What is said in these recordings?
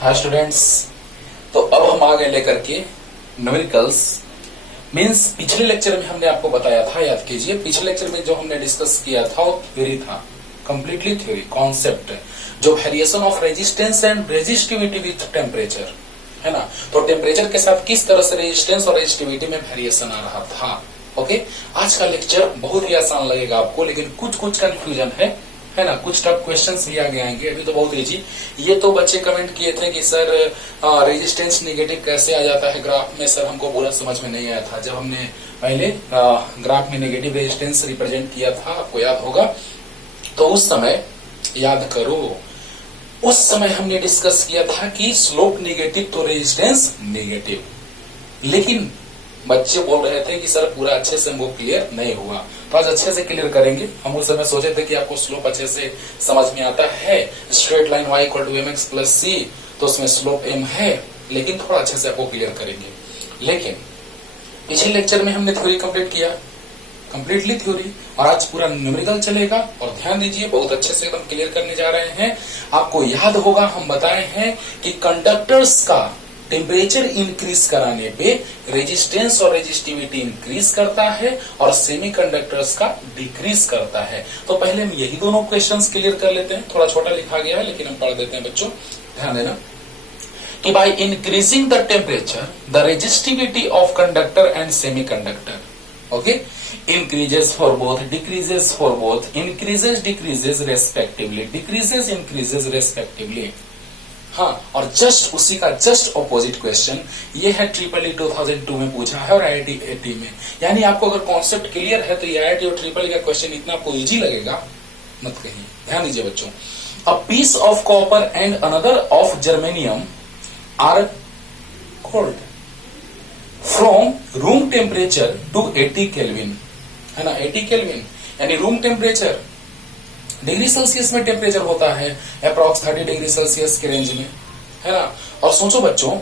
Hi students. तो अब हम आ गए लेकर के न्यूमेरिकल्स। मींस पिछले लेक्चर में हमने आपको बताया था, याद कीजिए, पिछले लेक्चर में जो हमने डिस्कस किया था वो थ्योरी था, कंप्लीटली थ्योरी कॉन्सेप्ट, जो variation of resistance and resistivity with temperature है ना। तो टेम्परेचर के साथ किस तरह से रेजिस्टेंस और रेजिस्टिविटी में वेरिएशन आ रहा था। ओके, आज का लेक्चर बहुत ही आसान लगेगा आपको, लेकिन कुछ कुछ कंफ्यूजन है ना, कुछ टफ क्वेश्चंस भी आगे आएंगे। अभी तो बहुत इजी। ये तो बच्चे कमेंट किए थे कि सर रेजिस्टेंस नेगेटिव कैसे आ जाता है ग्राफ में। सर हमको पूरा समझ में नहीं आया था जब हमने पहले ग्राफ में नेगेटिव रेजिस्टेंस रिप्रेजेंट किया था, आपको याद होगा। तो उस समय याद करो, उस समय हमने डिस्कस किया था कि स्लोप नेगेटिव तो रेजिस्टेंस नेगेटिव, लेकिन बच्चे बोल रहे थे कि सर पूरा अच्छे से हमको क्लियर नहीं हुआ। तो आज अच्छे से क्लियर करेंगे। हम उस समय सोचे थे कि आपको स्लोप अच्छे से समझ में आता है, straight line y equal to mx plus c, तो उसमें स्लोप m है, लेकिन थोड़ा अच्छे से आपको क्लियर करेंगे। लेकिन पिछले लेक्चर में हमने थ्योरी कंप्लीट किया, कंप्लीटली थ्योरी, और आज पूरा न्यूमेरिकल चलेगा। और ध्यान दीजिए, बहुत अच्छे से एकदम क्लियर करने जा रहे हैं। आपको याद होगा हम बताए हैं कि कंडक्टर्स का टेम्परेचर इंक्रीज कराने पे रेजिस्टेंस और रेजिस्टिविटी इंक्रीज करता है और सेमीकंडक्टर्स का डिक्रीज करता है। तो पहले हम यही दोनों क्वेश्चंस क्लियर कर लेते हैं। थोड़ा छोटा लिखा गया है लेकिन हम पढ़ देते हैं बच्चों, ध्यान देना कि by increasing the temperature the resistivity of conductor and semiconductor, okay, increases for both, decreases for both, increases decreases respectively, decreases increases respectively। हाँ, और जस्ट उसी का जस्ट ऑपोजिट क्वेश्चन ये है ट्रिपल ई 2002 में पूछा है और IIT 80 में। यानी आपको अगर कॉन्सेप्ट क्लियर है तो ये IIT और ट्रिपल ई का क्वेश्चन इतना आपको इजी लगेगा मत कहिए। ध्यान दीजिए बच्चों, a piece of copper and another of germanium are cold from room temperature to 80 kelvin, है ना। 80 केल्विन यानी रूम टेम्परेचर, डिग्री सेल्सियस में टेम्परेचर होता है अप्रॉक्स 30 डिग्री सेल्सियस के रेंज में, है ना। और सोचो बच्चों,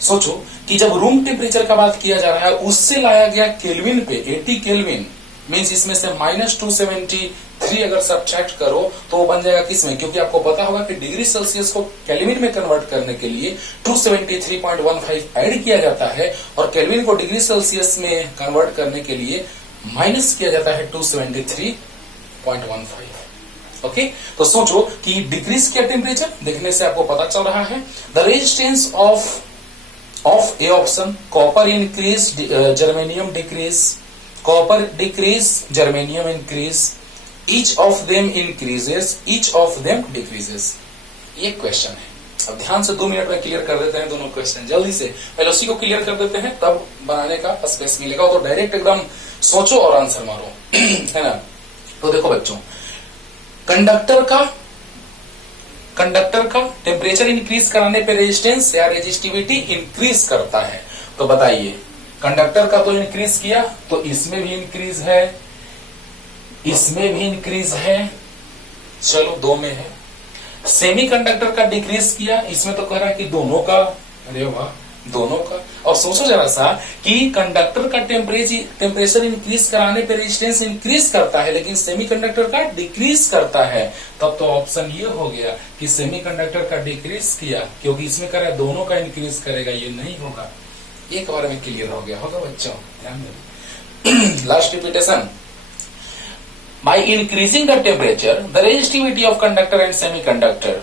सोचो कि जब रूम टेम्परेचर का बात किया जा रहा है, उससे लाया गया केल्विन पे 80 केल्विन, मींस इसमें से -273 अगर सब्ट्रैक्ट करो तो वो बन जाएगा किसमें, क्योंकि आपको पता होगा कि डिग्री सेल्सियस को केल्विन में कन्वर्ट करने के लिए 273.15 ऐड किया जाता है और केल्विन को डिग्री सेल्सियस में कन्वर्ट करने के लिए माइनस किया जाता है 273.15। ओके, तो सोचो कि डिक्रीज किया टेम्परेचर, देखने से आपको पता चल रहा है the resistance of A option, copper increase germanium decrease, copper decrease germanium increase, each of them increases each of them decreases. ये क्वेश्चन है। अब ध्यान से 2 मिनट में क्लियर कर देते हैं दोनों क्वेश्चन जल्दी से। पहले उसी को क्लियर कर देते हैं, तब बनाने का स्पेस मिलेगा। तो डायरेक्ट एकदम सोचो और आंसर मारो, है ना। तो देखो बच्चों, कंडक्टर का टेम्परेचर इंक्रीज कराने पे रेजिस्टेंस या रेजिस्टिविटी इंक्रीज करता है। तो बताइए, कंडक्टर का तो इंक्रीज किया तो इसमें भी इंक्रीज है, इसमें भी इंक्रीज है, चलो 2 में है। सेमीकंडक्टर का डिक्रीज किया, इसमें तो कह रहा है कि दोनों का, अरे वाह, दोनों का। और सोचो जरा सा कि कंडक्टर का टेम्परेचर इंक्रीज कराने पे रेजिस्टेंस इंक्रीज करता है, लेकिन सेमीकंडक्टर का डिक्रीज करता है। तब तो ऑप्शन ये हो गया कि सेमीकंडक्टर का डिक्रीज किया, क्योंकि इसमें कह रहा है दोनों का इंक्रीज करेगा, ये नहीं होगा। एक बार में क्लियर हो गया होगा बच्चों, ध्यान दें। Last repetition, by increasing the temperature the resistivity of conductor and semiconductor,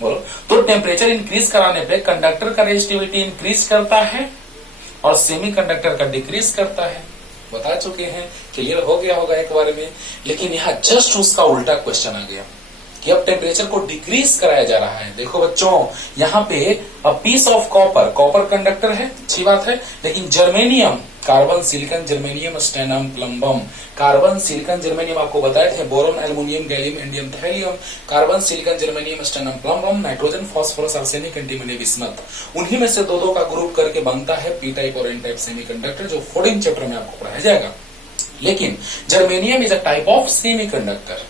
बोलो। तो टेम्परेचर इंक्रीज कराने पे कंडक्टर का रेजिस्टिविटी इंक्रीज करता है और सेमीकंडक्टर का डिक्रीज करता है। बता चुके हैं, क्लियर हो गया होगा एक बार में। लेकिन यहाँ जस्ट उसका उल्टा क्वेश्चन आ गया कि अब टेम्परेचर को डिक्रीज कराया जा रहा है। देखो बच्चों, यहाँ पे a piece of copper, copper conductor है, अच्छी बात है, लेकिन germanium, carbon silicon germanium stannum plumbum, carbon silicon germanium आपको बताए थे, boron aluminium gallium indium thallium, carbon silicon germanium stannum plumbum, nitrogen phosphorus arsenic antimony bismuth. उन्हीं में से 2-2 का ग्रुप करके बनता है पी टाइप और एन टाइप सेमीकंडक्टर, जो 14 चैप्टर में आपको पढ़ाया जाएगा। लेकिन germanium is a type of semiconductor.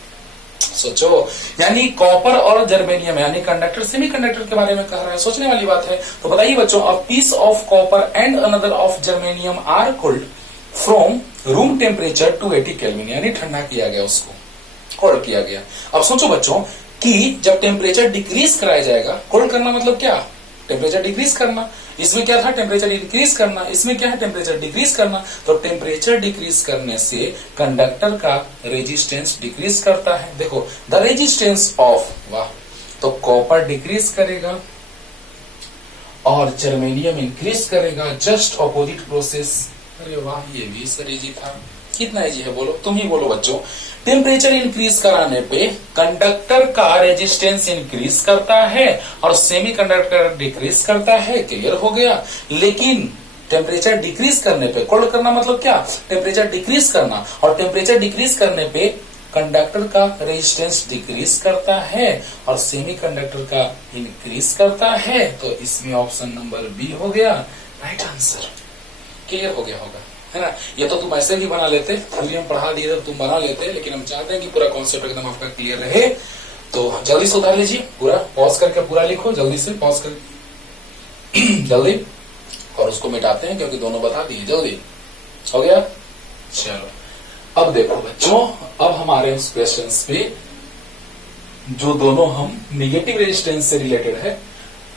सोचो, यानी कॉपर और जर्मेनियम यानी कंडक्टर सेमीकंडक्टर के बारे में कह रहा है, सोचने वाली बात है। तो बताइए बच्चों, a piece of copper and another of germanium are cold from room temperature to 80 kelvin, यानी ठंडा किया गया, उसको कोल्ड किया गया। अब सोचो बच्चों, कि जब टेम्परेचर डिक्रीज कराया जाएगा, कोल्ड करना मतलब क्या, टेम्परेचर डिक्रीज करना, इसमें क्या था टेम्परेचर डिक्रीज करना, इसमें क्या है टेम्परेचर डिक्रीज करना। तो टेम्परेचर डिक्रीज करने से कंडक्टर का रेजिस्टेंस डिक्रीज करता है। देखो द रेजिस्टेंस ऑफ, वाह, तो कॉपर डिक्रीज करेगा और जर्मेनियम इंक्रीज करेगा, जस्ट ऑपोजिट प्रोसेस। अरे वाह, ये भी सर इजी था। कितना इजी है बोलो, तुम ही बोलो बच्चों। टेम्परेचर इंक्रीज कराने पे कंडक्टर का रेजिस्टेंस इंक्रीज करता है और सेमीकंडक्टर डिक्रीज करता है, क्लियर हो गया। लेकिन टेम्परेचर डिक्रीज करने पे, कोल्ड करना मतलब क्या, टेम्परेचर डिक्रीज करना, और टेम्परेचर डिक्रीज करने पे कंडक्टर का रेजिस्टेंस डिक्रीज करता है और सेमीकंडक्टर का इंक्रीज करता है। तो इसमें ऑप्शन नंबर बी हो गया राइट आंसर। क्लियर हो गया होगा, है ना। ये तो तुम ऐसे भी बना लेते, थ्योरी हम पढ़ा दिए तो तुम बना लेते, लेकिन हम चाहते हैं कि पूरा कॉन्सेप्ट एकदम आपका क्लियर रहे। तो जल्दी से उतार लीजिए, पूरा पॉज करके पूरा लिखो, जल्दी से पॉज करके जल्दी, और उसको मिटाते हैं क्योंकि दोनों बता दिए। जल्दी हो गया, चलो अब देखो बच्चों, अब हमारे उस क्वेश्चन पे जो दोनों हम निगेटिव रेजिस्टेंस से रिलेटेड है,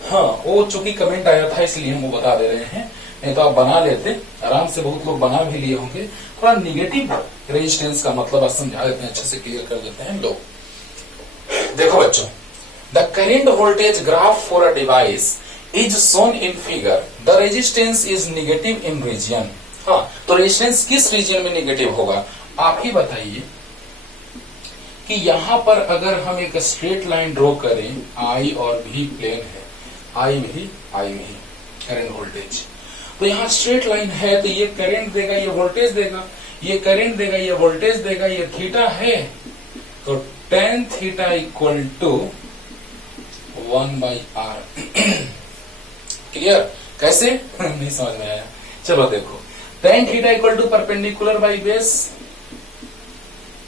हाँ वो चूंकि कमेंट आया था इसलिए हम वो बता दे रहे हैं, नहीं तो आप बना लेते आराम से, बहुत लोग बना भी लिए होंगे। थोड़ा निगेटिव रेजिस्टेंस का मतलब आप समझा देते हैं, अच्छे से क्लियर कर देते हैं लोग। देखो बच्चों, the current voltage graph for a device is shown in figure, the resistance is negative in region. हाँ, तो रेजिस्टेंस किस रीजन में नेगेटिव होगा, आप ही बताइए। कि यहां पर अगर हम एक स्ट्रेट लाइन ड्रॉ करें, आई और भी प्लेन है, आई भी करंट वोल्टेज, तो यहाँ स्ट्रेट लाइन है, तो ये करंट देगा, ये वोल्टेज देगा, ये करंट देगा, ये वोल्टेज देगा, ये थीटा है, तो tan theta equal to 1/r। Clear, कैसे नहीं समझ में आया, चलो देखो, tan theta equal to perpendicular by base.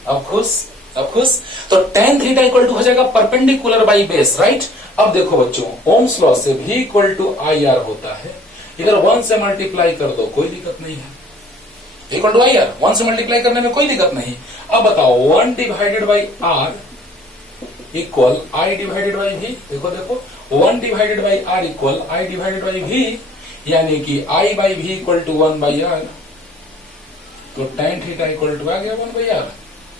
अब खुश, तो tan थीटा इक्वल टू हो जाएगा परपेंडिकुलर बाई बेस, राइट। अब देखो बच्चों, ओम्स लॉ से V इक्वल टू IR होता है, इधर 1 से मल्टीप्लाई कर दो, कोई दिक्कत नहीं है। इक्वल टू IR, 1 से मल्टीप्लाई करने में कोई दिक्कत नहीं। अब बताओ 1 divided by R equal I divided by V। देखो 1 divided by R equal I divided by V, यानी कि I by V equal to 1/R। तो tan थीटा इक्वल टू आ गया 1/R।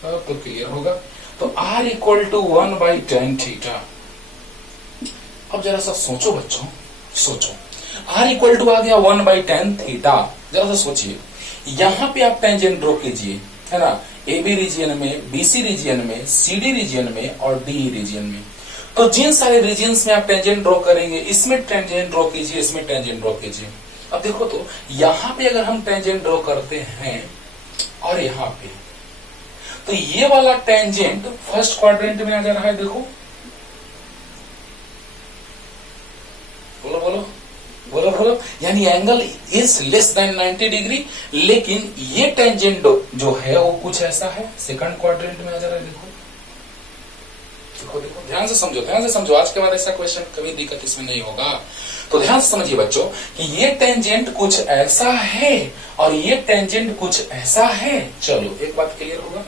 अब तो क्लियर होगा। तो R equal to 1/tan theta. अब जरा सा सोचो बच्चों, सोचो, R इक्वल टू आ गया 1/tan थीटा। जरा सा सोचिए, यहां पे आप टेंजेंट ड्रॉ कीजिए, है ना, AB रीजियन में, BC रीजियन में, CD रीजियन में और DE रीजियन में। तो जिन सारे रीजियंस में आप टेंजेंट ड्रॉ करेंगे, इसमें टेंजेंट ड्रॉ कीजिए, इसमें टेंजेंट ड्रॉ कीजिए। अब देखो तो यहां पे अगर हम टेंजेंट ड्रॉ करते हैं और यहां पे, तो ये वाला टेंजेंट फर्स्ट क्वाड्रेंट में आ जा रहा है। देखो बोलो, यानी angle is less than 90 degree, लेकिन ये टेंजेंट जो है वो कुछ ऐसा है, सेकंड क्वाड्रेंट में आ जा रहा है। देखो ध्यान से समझो, आज के बाद ऐसा क्वेश्चन कभी दिक्कत इसमें नहीं होगा। तो ध्यान से समझिए बच्चों कि ये टेंजेंट कुछ ऐसा है और ये टेंजेंट कुछ ऐसा है। चलो एक बात क्लियर होगा।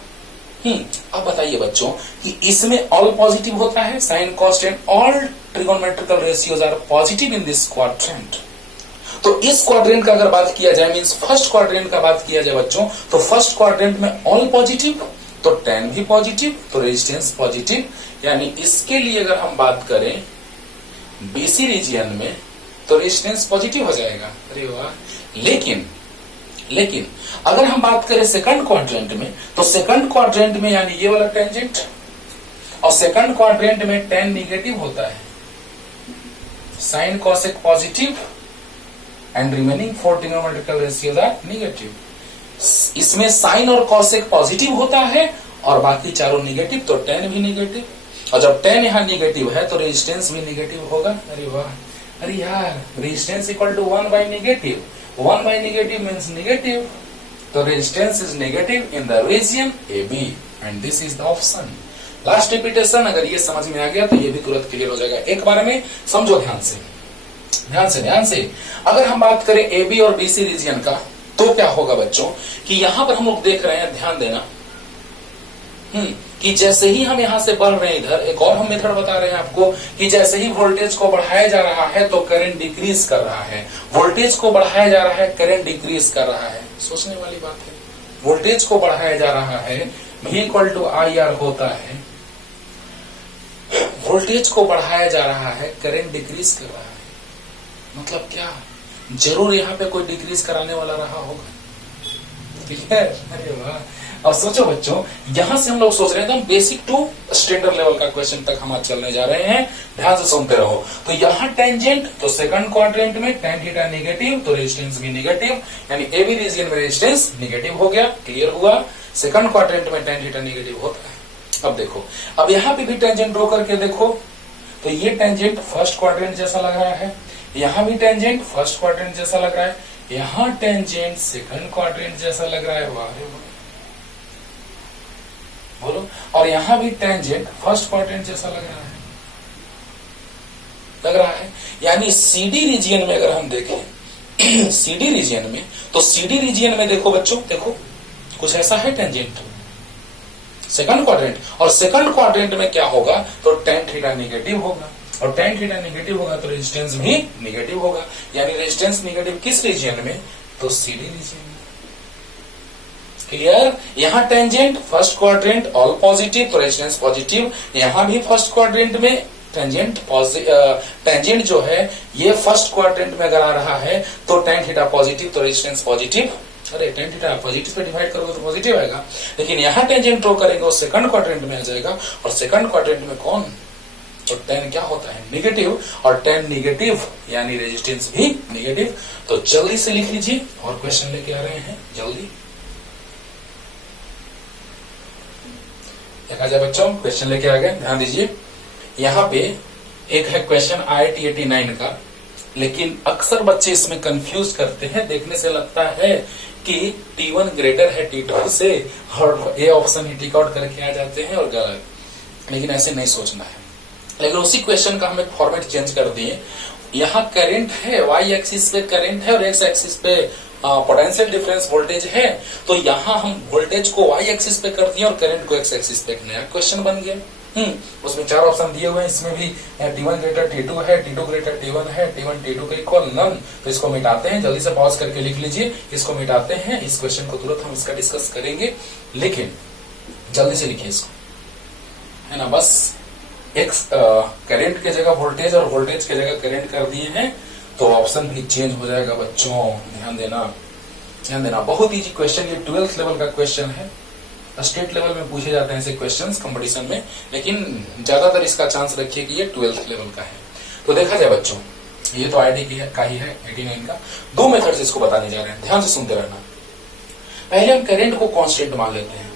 अब बताइए बच्चों कि इसमें ऑल पॉजिटिव होता है, sine cos tan, all trigonometrical ratios are positive in this quadrant. तो इस क्वाड्रेंट का अगर बात किया जाए, मींस फर्स्ट क्वाड्रेंट का बात किया जाए बच्चों, तो फर्स्ट क्वाड्रेंट में ऑल पॉजिटिव, तो tan भी पॉजिटिव, तो रेजिस्टेंस पॉजिटिव। यानी इसके लिए अगर हम बात करें BC रीजियन में, तो रेजिस्टेंस पॉजिटिव हो जाएगा। अरे वाह। लेकिन अगर हम बात करें सेकंड क्वाड्रेंट में, तो सेकंड क्वाड्रेंट में यानी ये वाला टेंजेंट, और सेकंड क्वाड्रेंट में tan नेगेटिव होता है, sine cosec positive and remaining 4 trigonometrical ratios are negative. इसमें साइन और कॉसेक पॉजिटिव होता है और बाकी चारों नेगेटिव, तो tan भी नेगेटिव, और जब tan यहाँ नेगेटिव है तो रेजिस्टेंस भी नेगेटिव होगा। अरे वाह, अरे यार, रेजिस्टेंस इक्वल टू 1/नेगेटिव, 1/नेगेटिव मीन्स नेगेटिव, तो resistance is negative in the region AB and this is the option. Last repetition, अगर ये समझ में आ गया तो ये भी तुरंत क्लियर हो जाएगा। एक बार में समझो ध्यान से। अगर हम बात करें AB और BC रीजियन का, तो क्या होगा बच्चों कि यहां पर हम लोग देख रहे हैं, ध्यान देना, कि जैसे ही हम यहां से बढ़ रहे हैं इधर, एक और हम मेथड बता रहे हैं आपको कि जैसे ही वोल्टेज को बढ़ाया जा रहा है तो करंट डिक्रीज कर रहा है, वोल्टेज को बढ़ाया जा रहा है करंट डिक्रीज कर रहा है। सोचने वाली बात है, वोल्टेज को बढ़ाया जा रहा है, V=IR होता है, वोल्टेज को बढ़ाया जा रहा है करंट डिक्रीज कर रहा है। मतलब क्या, जरूर यहाँ पे कोई डिक्रीज कराने वाला रहा होगा। अरे वाह। अब सोचो बच्चों, यहां से हम लोग सोच रहे हैं एकदम बेसिक टू स्टैंडर्ड लेवल का क्वेश्चन तक हम आज चलने जा रहे हैं, ध्यान से सुनते रहो। तो यहाँ टेंजेंट, तो सेकंड क्वाड्रेंट में tan थीटा नेगेटिव, तो रेजिस्टेंस भी नेगेटिव, यानी ए बी रीजन में रेजिस्टेंस नेगेटिव हो गया, क्लियर हुआ। सेकंड क्वाड्रेंट में tan थीटा नेगेटिव होता है। अब देखो, अब यहाँ पे भी टेंजेंट ड्रॉ करके देखो, तो ये टेंजेंट फर्स्ट क्वाड्रेंट जैसा लग रहा है, यहाँ भी टेंजेंट फर्स्ट क्वाड्रेंट जैसा लग रहा है, यहाँ टेंजेंट सेकंड क्वाड्रेंट जैसा लग रहा है। वाह बोलो, और यहां भी टेंजेंट फर्स्ट क्वाड्रेंट जैसा लग रहा है, यानी सीडी रीजियन में अगर हम देखें सीडी रीजियन में, तो सीडी रीजियन में देखो बच्चों, देखो कुछ ऐसा है टेंजेंट सेकंड क्वाड्रेंट, और सेकंड क्वाड्रेंट में क्या होगा, तो tan थीटा नेगेटिव होगा, और tan थीटा नेगेटिव होगा तो रेजिस्टेंस भी नेगेटिव होगा, यानी रेजिस्टेंस नेगेटिव किस रीजियन में, तो सीडी रीजियन में। क्लियर। यहाँ tangent first quadrant all positive, तो रेजिस्टेंस पॉजिटिव, यहाँ भी फर्स्ट क्वाड्रेंट में टेंजेंट जो है ये फर्स्ट क्वाड्रेंट में अगर आ रहा है तो tan थीटा पॉजिटिव, तो रेजिस्टेंस पॉजिटिव। अरे tan theta positive pay divide करोगे तो पॉजिटिव आएगा, लेकिन यहाँ टेंजेंट ड्रॉ करेंगे वो सेकंड क्वाड्रेंट में आ जाएगा, और सेकंड क्वाड्रेंट में कौन, तो tan क्या होता है, नेगेटिव, और tan नेगेटिव यानी रेजिस्टेंस भी नेगेटिव। तो जल्दी से लिख लीजिए, और क्वेश्चन लेके आ रहे हैं जल्दी। देखा जाए बच्चों, क्वेश्चन लेके आ गए, ध्यान दीजिए। यहाँ पे एक है क्वेश्चन IIT 89 का, लेकिन अक्सर बच्चे इसमें कंफ्यूज करते हैं, देखने से लगता है कि T1 ग्रेटर है T2 से, और ये ऑप्शन ही टिक आउट करके आ जाते हैं, और गलत। लेकिन ऐसे नहीं सोचना है। लेकिन उसी क्वेश्चन का हम एक फॉर्मेट चेंज कर दिए, यहाँ करंट है, वाई एक्सिस पे करंट है और एक्स एक्सिस पे पोटेंशियल डिफरेंस वोल्टेज है, तो यहाँ हम वोल्टेज को वाई एक्सिस पे कर दिए और करंट को एक्स एक्सिस पे, एक नया क्वेश्चन बन गया। उसमें 4 ऑप्शन दिए हुए हैं, इसमें भी T1 ग्रेटर T2 है, T2 ग्रेटर T1 है, T1 T2 के इक्वल नन। तो इसको मिटाते हैं, जल्दी से पॉज करके लिख लीजिए, इसको मिटाते हैं, इस क्वेश्चन को तुरंत हम इसका डिस्कस करेंगे, लेकिन जल्दी से लिखिए इसको, है ना। बस एक करंट के जगह वोल्टेज और वोल्टेज के जगह करंट कर दिए हैं, तो ऑप्शन भी चेंज हो जाएगा बच्चों, ध्यान देना, ध्यान देना। बहुत इजी क्वेश्चन, ये 12th लेवल का क्वेश्चन है, स्टेट लेवल में पूछे जाते हैं ऐसे क्वेश्चंस कंपटीशन में, लेकिन ज्यादातर इसका चांस रखिए कि ये 12th लेवल का है। तो देखा जाए बच्चों, ये तो IIT का ही है 89 का। 2 मेथड से इसको बताने जा रहे हैं, ध्यान से सुनते रहना। पहले हम करंट को कांस्टेंट मान लेते हैं।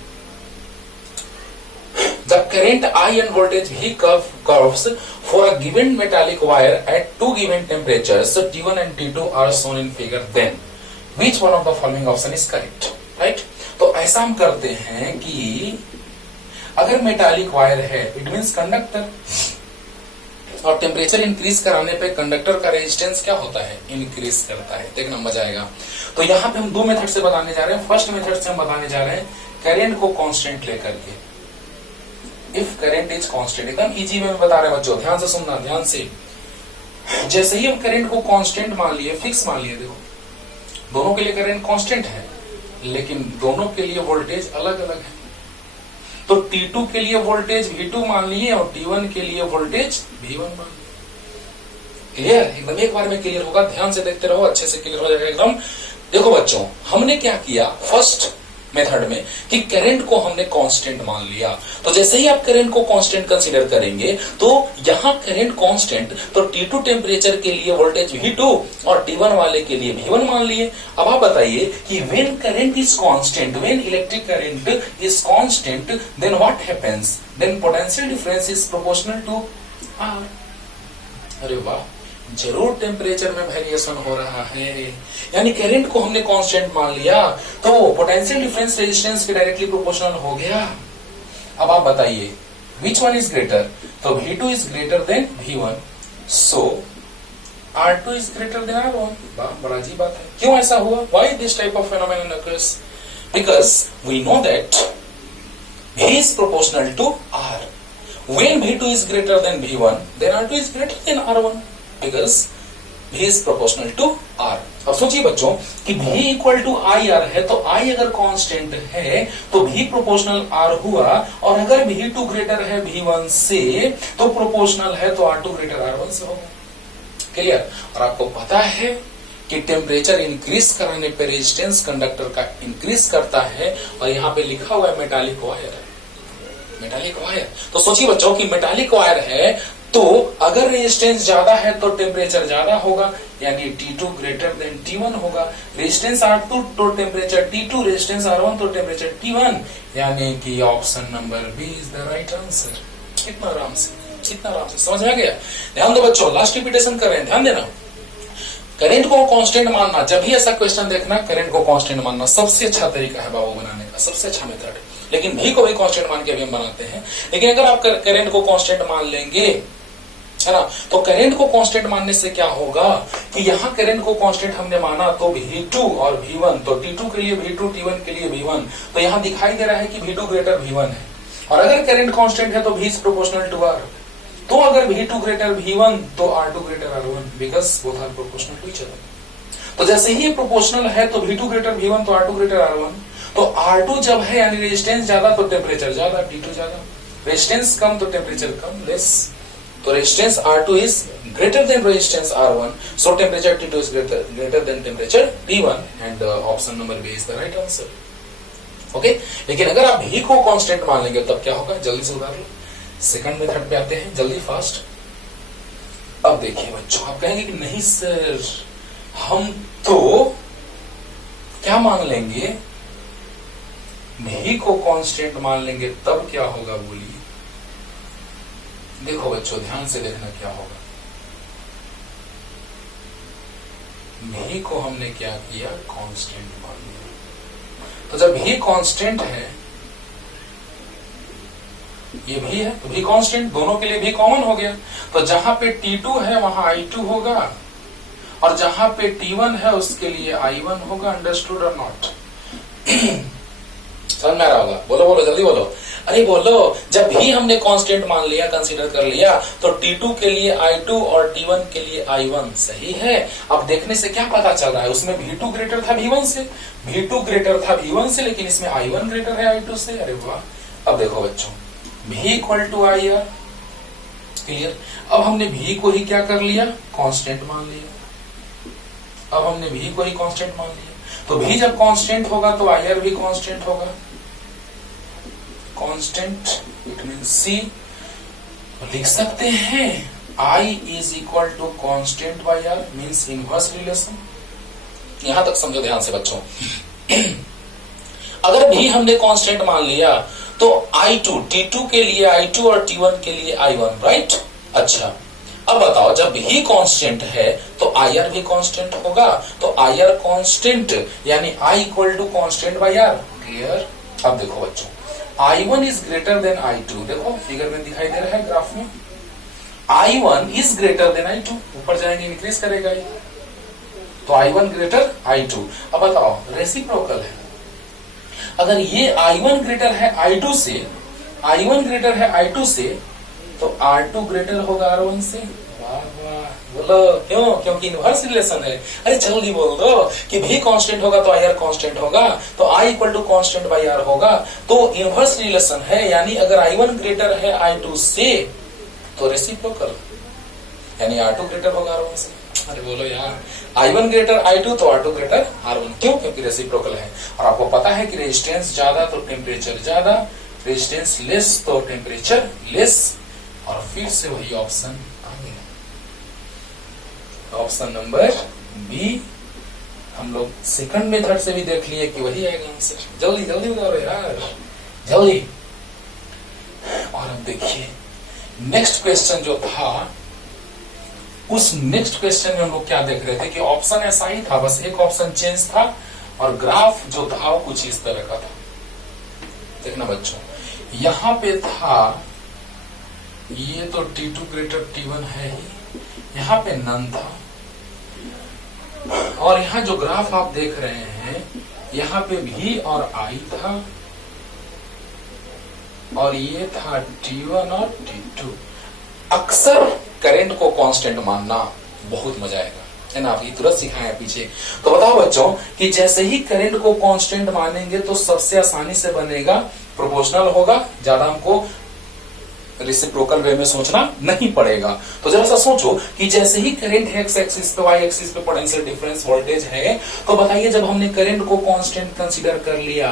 The current I and voltage V curves for a given metallic wire at 2 given temperatures, so T1 and T2 are shown in figure. Then, which one of the following option is correct? Right? तो ऐसा हम करते हैं कि अगर metallic wire है, it means conductor, और temperature increase कराने पे कंडक्टर का रेजिस्टेंस क्या होता है, इंक्रीज करता है। देखना मजा आएगा। तो यहाँ पे हम 2 मेथड से बताने जा रहे हैं। फर्स्ट मेथड से हम बताने जा रहे हैं करंट को कांस्टेंट लेकर के। इफ करंट इज कांस्टेंट, एकदम इजी में बता रहे हैं बच्चों, ध्यान से सुनना, ध्यान से। जैसे ही हम करंट को कांस्टेंट मान लिए, फिक्स मान लिए, देखो दोनों के लिए करंट कांस्टेंट है, लेकिन दोनों के लिए वोल्टेज अलग अलग है। तो T2 के लिए वोल्टेज V2 मान लिए और T1 के लिए वोल्टेज V1 मान लिए। क्लियर, एकदम एक बार में क्लियर होगा, ध्यान से देखते रहो, अच्छे से क्लियर हो जाएगा एकदम। देखो बच्चों, हमने क्या किया फर्स्ट मेथड में कि करंट को हमने कांस्टेंट मान लिया। तो जैसे ही आप करंट को कांस्टेंट कंसीडर करेंगे, तो यहां करंट कांस्टेंट, तो T2 टेम्परेचर के लिए वोल्टेज V2 और T1 वाले के लिए V1 मान लिए। अब आप बताइए कि when current is constant, when electric current is constant, then what happens, then potential difference is proportional to R। अरे वाह, जरूर टेम्परेचर में वेरिएशन हो रहा है, यानी करंट को हमने कांस्टेंट मान लिया, तो पोटेंशियल डिफरेंस रेजिस्टेंस के डायरेक्टली प्रोपोर्शनल हो गया। अब आप बताइए विच वन इज ग्रेटर, तो V2 is greater than V1, so R2 is greater than R1। बड़ा अजीब बात है, क्यों ऐसा हुआ? Why this type of phenomenon occurs? Because we know that V is proportional to R. When V2 is greater than V1, then R2 is greater than R1 because V is proportional to R. अब सोचिए बच्चों कि V equal to I R है, तो I अगर constant है तो V proportional R हुआ, और अगर V2 ग्रेटर है V1 से तो प्रोपोर्शनल है तो R2 ग्रेटर R1 से होगा। क्लियर? और आपको पता है कि टेम्परेचर इंक्रीज कराने पे रेजिस्टेंस कंडक्टर का इंक्रीज करता है, और यहाँ पे लिखा हुआ है मेटालिक वायर है, मेटालिक वायर। तो सोचिए बच्चों कि मेटालिक वायर है तो अगर रेजिस्टेंस ज्यादा है तो टेम्परेचर ज्यादा होगा, यानी T2 ग्रेटर देन T1 होगा। रेजिस्टेंस R2 तो टेम्परेचर T2, रेजिस्टेंस R1 तो टेम्परेचर T1, यानी कि option number B is the right answer. कितना आराम से समझ में आ गया? ध्यान दो बच्चों, लास्ट रिपीटेशन कर रहे हैं, ध्यान देना। करंट को कांस्टेंट मानना, जब भी ऐसा क्वेश्चन देखना करंट को कांस्टेंट मानना सबसे अच्छा तरीका है बाबू बनाने का, सबसे अच्छा मेथड। लेकिन भी को भी कांस्टेंट मान के अभी हम बनाते हैं। लेकिन अगर आप करंट को कांस्टेंट मान लेंगे, है ना, तो करंट को कांस्टेंट मानने से क्या होगा कि यहाँ करंट को कांस्टेंट हमने माना तो V2 और V1, तो T2 के लिए V2, T1 के लिए V1, तो यहाँ दिखाई दे रहा है कि V2 ग्रेटर V1 है। और अगर करंट कांस्टेंट है तो V is proportional to R, तो अगर V2 ग्रेटर V1 तो R2 greater R1, because both are proportional to each other. तो जैसे ही प्रोपोर्शनल है तो V2 ग्रेटर V1 तो R2 ग्रेटर R1, तो R2 जब है यानी रेजिस्टेंस ज्यादा तो टेम्परेचर ज्यादा, T2 ज्यादा, रेजिस्टेंस कम तो टेम्परेचर कम, लेस। तो resistance R2 is greater than resistance R1, so temperature T2 is greater than temperature T1, and option number B is the right answer. Okay, लेकिन अगर आप V को कांस्टेंट मान लेंगे तब क्या होगा, जल्दी से उतार लो। सेकंड मेथड पे आते हैं, जल्दी फास्ट। अब देखिए बच्चों, आप कहेंगे कि नहीं सर हम तो क्या मान लेंगे, V को कांस्टेंट मान लेंगे तब क्या होगा, बोलिए। देखो बच्चों ध्यान से देखना क्या होगा। V को हमने क्या किया, कांस्टेंट मान लिया। तो जब V कांस्टेंट है, ये भी है तो भी कांस्टेंट, दोनों के लिए भी कॉमन हो गया। तो जहां पे T2 है वहां I2 होगा, और जहां पे T1 है उसके लिए I1 होगा। अंडरस्टूड और नॉट? समझ में आ रहा होगा? बोलो बोलो जल्दी बोलो, अरे बोलो। जब भी हमने कांस्टेंट मान लिया, कंसीडर कर लिया, तो T2 के लिए I2 और T1 के लिए I1 सही है। अब देखने से क्या पता चल रहा है, उसमें V2 ग्रेटर था V1 से, V2 ग्रेटर था V1 से, लेकिन इसमें I1 ग्रेटर है I2 से। अरे वाह। अब देखो बच्चों, V equal to I R, clear. अब हमने V को ही क्या कर लिया, कांस्टेंट मान लिया। अब हमने V को ही कांस्टेंट मान लिया, तो V जब कांस्टेंट होगा तो आई आर भी कांस्टेंट होगा। कांस्टेंट इट मीन C, लिख सकते हैं I is equal to constant by R, means inverse relation. यहां तक समझो ध्यान से बच्चों। अगर भी हमने कांस्टेंट मान लिया तो I2, T2 के लिए I2 और T1 के लिए I1, राइट। अच्छा, अब बताओ जब भी कांस्टेंट है तो IR भी कांस्टेंट होगा, तो IR कांस्टेंट यानी I equal to constant by R, clear. अब देखो बच्चों, I1 is greater then I2, देखो फिगर में दिखाई दे रहा है ग्राफ में, I1 is greater then I2, ऊपर जाएंगे इंक्रीज करेगा ये, तो I1 ग्रेटर I2। अब बताओ रेसिप्रोकल है, अगर ये I1 ग्रेटर है I2 से, I1 ग्रेटर है I2 से, तो R2 ग्रेटर होगा R1 से। वाह वाह, बोलो क्यों? क्योंकि इनवर्स रिलेशन है। अरे जल्दी बोल दो कि भी कांस्टेंट होगा तो IR कांस्टेंट होगा, तो I equal to constant by R होगा, तो इनवर्स रिलेशन है। यानी अगर I1 ग्रेटर है I2 से तो रेसिप्रोकल, यानी R2 ग्रेटर होगा R1 से। अरे बोलो यार, I1 ग्रेटर I2 तो R2 ग्रेटर R1, क्यों? क्योंकि रेसिप्रोकल है। और आपको पता है कि रेजिस्टेंस ज्यादा तो टेम्परेचर ज्यादा, रेजिस्टेंस लेस तो टेम्परेचर लेस, और फिर से वही ऑप्शन आ गया, ऑप्शन नंबर बी। हम लोग सेकंड मेथड से भी देख लिए कि वही आएगा आंसर। जल्दी जल्दी बताओ यार, जल्दी। और अब देखिए नेक्स्ट क्वेश्चन जो था, उस नेक्स्ट क्वेश्चन में हम लोग क्या देख रहे थे कि ऑप्शन ऐसा ही था, बस एक ऑप्शन चेंज था, और ग्राफ जो था वो कुछ इस तरह का था। देखना बच्चों, यहां पे था ये तो T2 ग्रेटर T1 है ही, यहां पे नन था, और यहां जो ग्राफ आप देख रहे हैं यहां पे V और I था, और ये था T1 और T2। अक्सर करंट को कांस्टेंट मानना बहुत मजा आएगा, है ना। अभी तुरंत सिखाया पीछे। तो बताओ बच्चों कि जैसे ही करंट को कांस्टेंट मानेंगे तो सबसे आसानी से बनेगा प्रोपोर्शनल होगा, ज्यादा हमको रेसिप्रोकल वे में सोचना नहीं पड़ेगा। तो जरा सा सोचो कि जैसे ही करंट है एक्स एक्सिस पे, वाई एक्सिस पे पोटेंशियल डिफरेंस वोल्टेज है, तो बताइए जब हमने करंट को कांस्टेंट कंसीडर कर लिया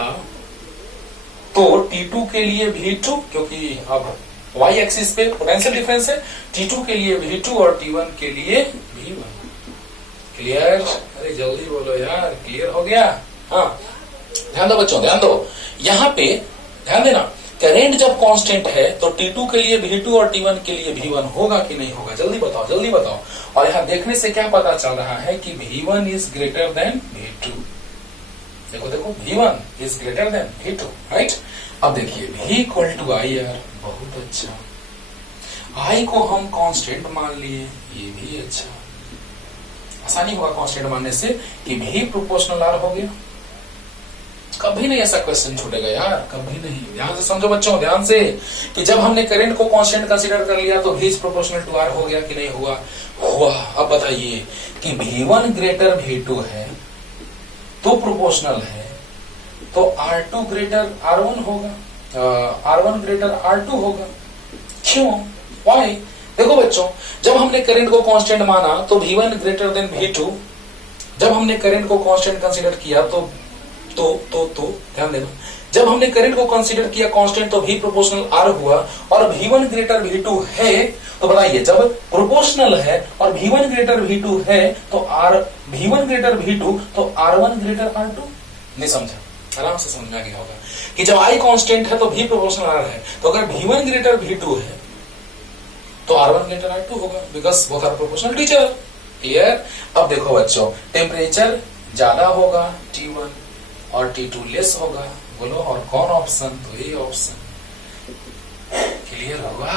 तो T2 के लिए V2, क्योंकि अब वाई एक्सिस पे पोटेंशियल डिफरेंस है, T2 के लिए V2 और T1 के लिए V1। क्लियर? अरे जल्दी बोलो यार, क्लियर हो गया? हाँ, ध्यान दो बच्चों, ध्यान दो। यहाँ पे ध्यान देना, करंट जब कांस्टेंट है तो T2 के लिए V2 और T1 के लिए V1 होगा कि नहीं होगा? जल्दी बताओ, जल्दी बताओ। और यहाँ देखने से क्या पता चल रहा है कि V1 is greater then V2। देखो देखो, V1 is greater then V2, right. अब देखिए V इक्वल टू I यार, बहुत अच्छा। I को हम कांस्टेंट मान लिए, ये भी अच्छा। आसानी होगा कांस्टेंट मानने से कि V प्रोपोर्शनल R हो गया। कभी नहीं ऐसा क्वेश्चन छूटेगा यार, कभी नहीं। ध्यान से समझो बच्चों, ध्यान से, कि जब हमने करंट को कांस्टेंट कंसीडर कर लिया तो V is proportional to R हो गया कि नहीं हुआ? हुआ। अब बताइए कि V1 ग्रेटर V2 है तो प्रोपोर्शनल है, तो R2 ग्रेटर R1 होगा, R1 ग्रेटर R2 होगा। क्यों? वाई? देखो बच्चों, जब हमने करंट को कांस्टेंट माना तो V1 ग्रेटर देन V2, जब हमने करंट को कांस्टेंट कंसीडर किया तो ध्यान देना, जब हमने करंट को कंसीडर किया कांस्टेंट तो V प्रोपोर्शनल R हुआ, और V1 ग्रेटर V2 है, तो बताइए जब प्रोपोर्शनल है और V1 ग्रेटर V2 है तो V1 ग्रेटर V2 तो R1 ग्रेटर R2। नहीं समझा? आराम से समझ में आ गया होगा कि जब I कांस्टेंट है तो V प्रोपोर्शनल R है, तो अगर V1 ग्रेटर V2 है तो R1 ग्रेटर R2 होगा, because both are proportional teacher. Clear? अब देखो बच्चों, टेम्परेचर ज्यादा होगा T1 और T2 लेस होगा। बोलो और कौन ऑप्शन? तो ये ऑप्शन। क्लियर होगा?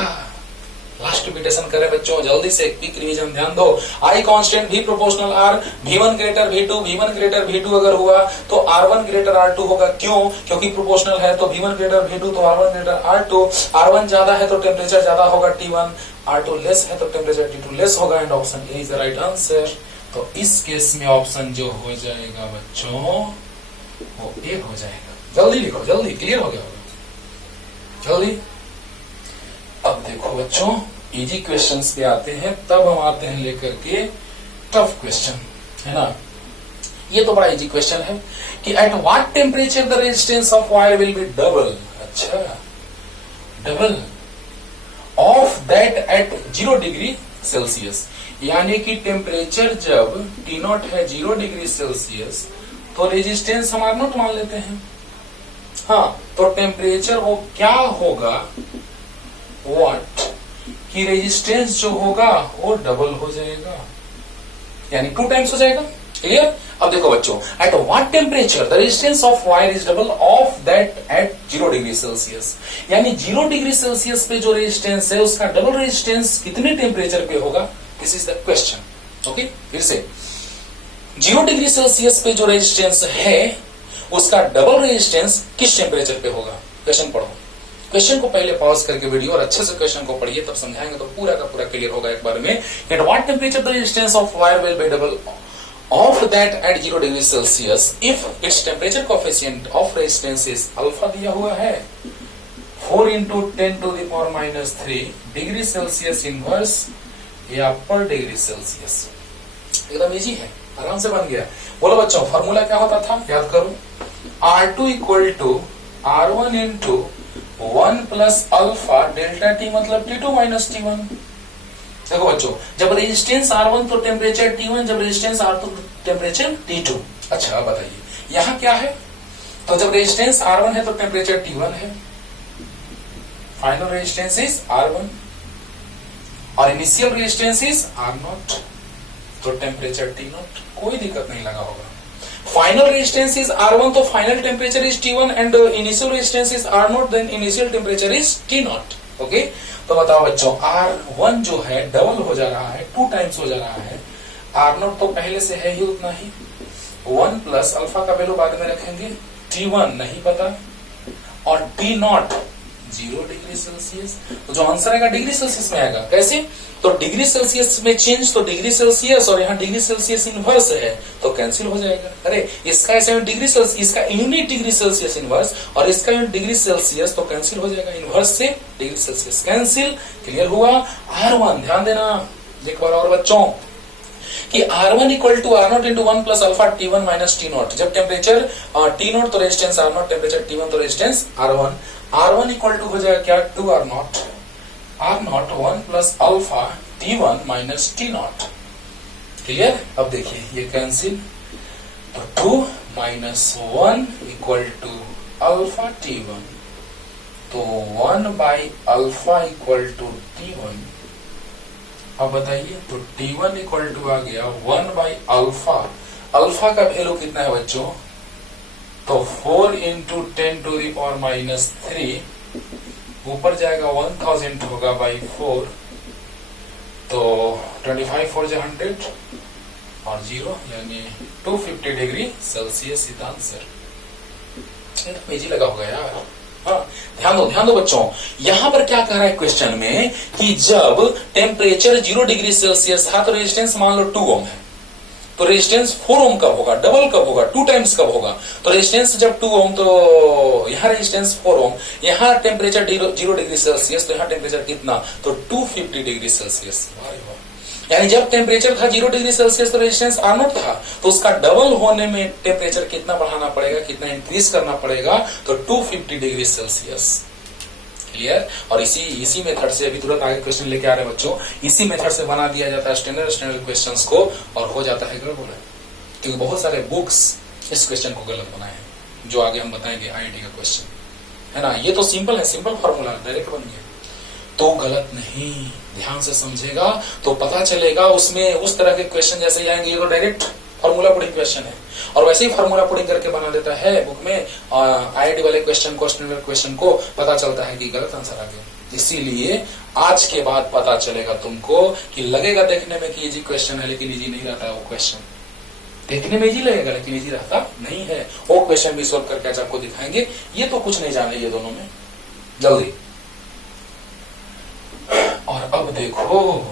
लास्ट रिपीटेशन करें बच्चों, जल्दी से क्विक रिवीजन, ध्यान दो। I constant, V proportional R, V1 greater V2, V1 greater V2 अगर हुआ तो R1 ग्रेटर R2 होगा। क्यों? क्योंकि प्रोपोर्शनल है तो V1 ग्रेटर V2 तो R1 ग्रेटर R2। R1 ज्यादा है तो टेम्परेचर ज्यादा होगा T1, R2 लेस है तो टेम्परेचर T2 लेस होगा, and option A is the right answer. तो इस केस में ऑप्शन जो हो जाएगा बच्चों वो ए हो जाएगा। जल्दी लिखो, जल्दी। क्लियर हो गया होगा? जल्दी। अब देखो बच्चों, इजी क्वेश्चंस पे आते हैं, तब हम आते हैं लेकर के टफ क्वेश्चन, है ना। ये तो बड़ा इजी क्वेश्चन है कि at what temperature the resistance of wire will be double. अच्छा, double of that at 0 degree Celsius, यानी कि टेम्परेचर जब T0 है 0 डिग्री सेल्सियस तो रेजिस्टेंस हम R0 मान लेते हैं। हाँ, तो टेम्परेचर वो क्या होगा, व्हाट कि रेजिस्टेंस जो होगा वो डबल हो जाएगा, यानी 2 टाइम्स हो जाएगा। क्लियर? अब देखो बच्चों, eight what temperature the resistance of wire is double of that at 0 degree Celsius, यानी 0 डिग्री सेल्सियस पे जो रेजिस्टेंस है उसका डबल रेजिस्टेंस कितने टेम्परेचर पे होगा? This is the question. Okay, फिर से 0 डिग्री सेल्सियस पे जो रेजिस्टेंस है उसका डबल रेजिस्टेंस किस टेम्परेचर पे होगा? क्वेश्चन पढ़ो। क्वेश्चन को पहले पॉज करके वीडियो और अच्छे से क्वेश्चन को पढ़िए, तब समझाएंगे तो पूरा का पूरा क्लियर होगा एक बार में। Eight what temperature the resistance of wire will be double of that at 0 degree Celsius if its temperature coefficient of resistance is alpha दिया हुआ है 4 into 10 to the power minus 3 degree Celsius inverse या पर degree Celsius. एकदम easy है, आराम से बन गया। बोलो बच्चों, फॉर्मूला क्या होता था? याद करो, R2 equal to R1 into 1 plus alpha delta T मतलब T2 माइनस T1। देखो बच्चों, जब रेजिस्टेंस R1 तो टेम्परेचर T1, जब रेजिस्टेंस R2 तो टेम्परेचर T2। अच्छा बताइए यहाँ क्या है? तो जब रेजिस्टेंस R1 है तो टेम्परेचर T1 है, फाइनल रेजिस्टेंस इज R1 और इनिशियल रेजिस्टेंस इज R0, तो टेम्परेचर T0। कोई दिक्कत नहीं लगा होगा। फाइनल रेजिस्टेंस इज R1 तो final temperature is T1 and initial resistance is R0, then initial temperature is T0। Okay, तो बताओ बच्चों, R1 जो है डबल हो जा रहा है, 2 टाइम्स हो जा रहा है। R0 तो पहले से है ही उतना ही, 1 प्लस अल्फा का वैल्यू बाद में रखेंगे, T1 नहीं पता, और T0 0 डिग्री सेल्सियस। तो जो आंसर आएगा डिग्री सेल्सियस में आएगा। कैसे? तो डिग्री सेल्सियस में चेंज तो डिग्री सेल्सियस, और यहाँ डिग्री सेल्सियस इनवर्स है तो कैंसिल हो जाएगा। अरे इसका ऐसे डिग्री सेल्सियस, इसका यूनिट डिग्री सेल्सियस इनवर्स और इसका यूनिट डिग्री सेल्सियस, तो कैंसिल हो जाएगा। इनवर्स से डिग्री सेल्सियस कैंसिल। क्लियर हुआ? R1 ध्यान देना एक बार और बच्चों कि R1 equal to R0 into 1 plus alpha T1 minus T0। जब टेम्परेचर T0 तो रेजिस्टेंस R0, टेम्परेचर T1 तो resistance R1। R1 equal to हो जाएगा क्या? 2R0, R0 1 plus alpha T1 minus T0। Clear? अब देखिए ये कैंसिल, तो 2 minus 1 equal to alpha T1, तो 1 by alpha equal to T1। अब बताइए, तो T1 इक्वल टू आ गया 1 बाई अल्फा। अल्फा का वैल्यू कितना है बच्चों? तो 4 into 10 to the power minus 3, ऊपर जाएगा 1000 होगा बाई 4, तो 25 4 जा 100 और 0 यानी 250 degree Celsius is answer. Easy लगा होगा यार। हाँ, ध्यान दो बच्चों, यहां पर क्या कह रहा है क्वेश्चन में कि जब टेम्परेचर 0 डिग्री सेल्सियस था तो रेजिस्टेंस मान लो 2 ओम है, तो रेजिस्टेंस 4 ओम कब होगा? डबल कब होगा? 2 टाइम्स कब होगा? तो रेजिस्टेंस जब 2 ओम, तो यहाँ रेजिस्टेंस 4 ओम, यहाँ टेम्परेचर 0 डिग्री सेल्सियस, तो यहाँ टेम्परेचर कितना? तो 250 डिग्री सेल्सियस। यानी जब टेम्परेचर था 0 डिग्री सेल्सियस तो रेजिस्टेंस R0 था, तो उसका डबल होने में टेम्परेचर कितना बढ़ाना पड़ेगा, कितना इंक्रीज करना पड़ेगा? तो 250 डिग्री सेल्सियस। क्लियर? और इसी मेथड से अभी तुरंत आगे क्वेश्चन लेके आ रहे हैं बच्चों, इसी मेथड से बना दिया जाता है स्टैंडर्ड क्वेश्चंस को, और हो जाता है गड़बड़, क्योंकि बहुत सारे बुक्स इस क्वेश्चन को गलत बनाए हैं, जो आगे हम बताएंगे IIT का क्वेश्चन है ना। ये तो सिंपल है, सिंपल फॉर्मूला डायरेक्ट बन गया, तो गलत नहीं। ध्यान से समझेगा तो पता चलेगा, उसमें उस तरह के क्वेश्चन जैसे आएंगे, ये तो डायरेक्ट फॉर्मूला पुडिंग क्वेश्चन है, और वैसे ही फॉर्मूला पुडिंग करके बना देता है बुक में। IIT वाले क्वेश्चन को, स्टैंडर्ड क्वेश्चन को पता चलता है कि गलत आंसर आ गया। इसीलिए आज के बाद पता चलेगा तुमको कि लगेगा देखने में कि इजी क्वेश्चन है, लेकिन इजी नहीं रहता है वो क्वेश्चन। देखने में इजी लगेगा लेकिन इजी रहता नहीं है। वो क्वेश्चन भी सोल्व करके आज आपको दिखाएंगे। ये तो कुछ नहीं जाने ये दोनों में, जल्दी। और अब देखो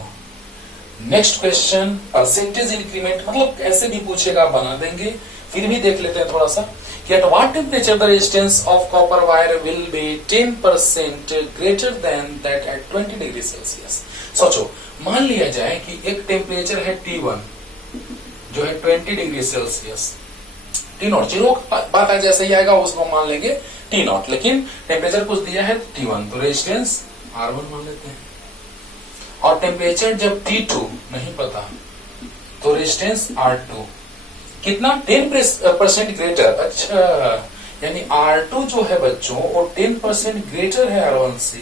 नेक्स्ट क्वेश्चन, परसेंटेज इंक्रीमेंट, मतलब ऐसे भी पूछेगा, बना देंगे, फिर भी देख लेते हैं थोड़ा सा कि at what temperature the resistance of copper wire will B 10% greater then that at 20 degree Celsius. सोचो, मान लिया जाए कि एक टेम्परेचर है T1 जो है 20 डिग्री सेल्सियस, T0 जीरो बात है जैसे ही आएगा उसको मान लेंगे T0, लेकिन टेम्परेचर कुछ दिया है T1, तो रेजिस्टेंस R1 मान लेते हैं। और टेम्परेचर जब T2 नहीं पता तो रेजिस्टेंस R2 कितना? 10% ग्रेटर। अच्छा, यानी R2 जो है बच्चों वो 10% ग्रेटर है R1 से,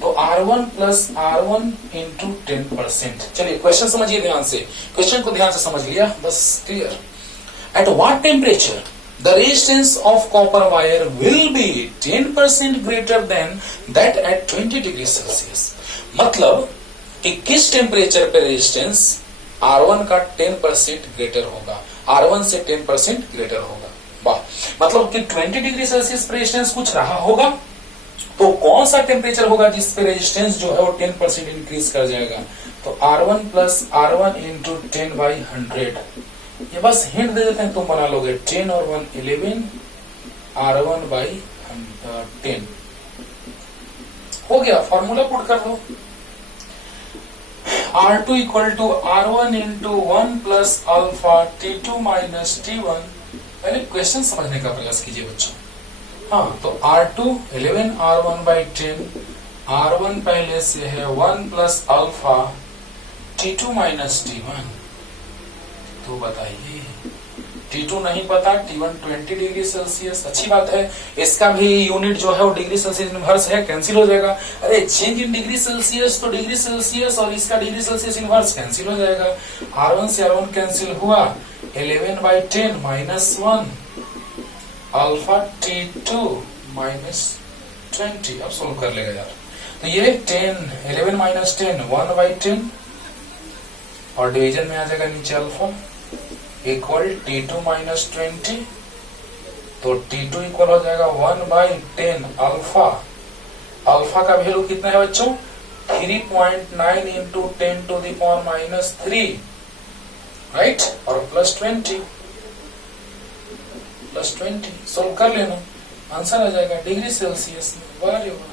तो R1 प्लस R1 इंटू 10%। चलिए क्वेश्चन समझिए ध्यान से, क्वेश्चन को ध्यान से समझ लिया बस, clear. Eight what temperature the resistance of copper wire will be 10% greater than that at 20 degree Celsius. मतलब कि किस टेम्परेचर पे रेजिस्टेंस R1 का 10% ग्रेटर होगा, R1 से 10% ग्रेटर होगा। वाह, मतलब कि 20 डिग्री सेल्सियस पे रेजिस्टेंस कुछ रहा होगा, तो कौन सा टेम्परेचर होगा जिस पे रेजिस्टेंस जो है वो 10% इंक्रीज कर जाएगा? तो R1 प्लस R1 इंटू 10/100। ये बस हिंट दे देते हैं, तुम बना लोगे 10 और 1 11 R1/10 हो गया। फॉर्मूला पुट कर दो, R2 equal to R1 into 1 plus alpha T2 minus T1। पहले क्वेश्चन समझने का प्रयास कीजिए बच्चों। हाँ, तो R2 11 R1/10, R1 पहले से है 1 plus alpha T2 minus T1। तो बताइए, T2 नहीं पता, T1 20 डिग्री सेल्सियस। अच्छी बात है, इसका भी यूनिट जो है वो डिग्री सेल्सियस इनवर्स है, कैंसिल हो जाएगा। अरे चेंज इन डिग्री सेल्सियस तो डिग्री सेल्सियस और इसका डिग्री सेल्सियस इनवर्स कैंसिल हो जाएगा। R1 से R1 कैंसिल हुआ, 11/10 माइनस 1 अल्फा T2 माइनस 20। अब सोल्व कर लेगा यार, तो ये 11 माइनस 10 1/10 और डिवीजन में आ जाएगा नीचे अल्फा इक्वल T2 माइनस 20, तो T2 इक्वल हो जाएगा 1/10 अल्फा अल्फा का वैल्यू कितना है बच्चों 3.9 इंटू 10⁻³ राइट, और +20 सोल्व कर लेना, आंसर आ जाएगा डिग्री सेल्सियस में। वाह रे वाह,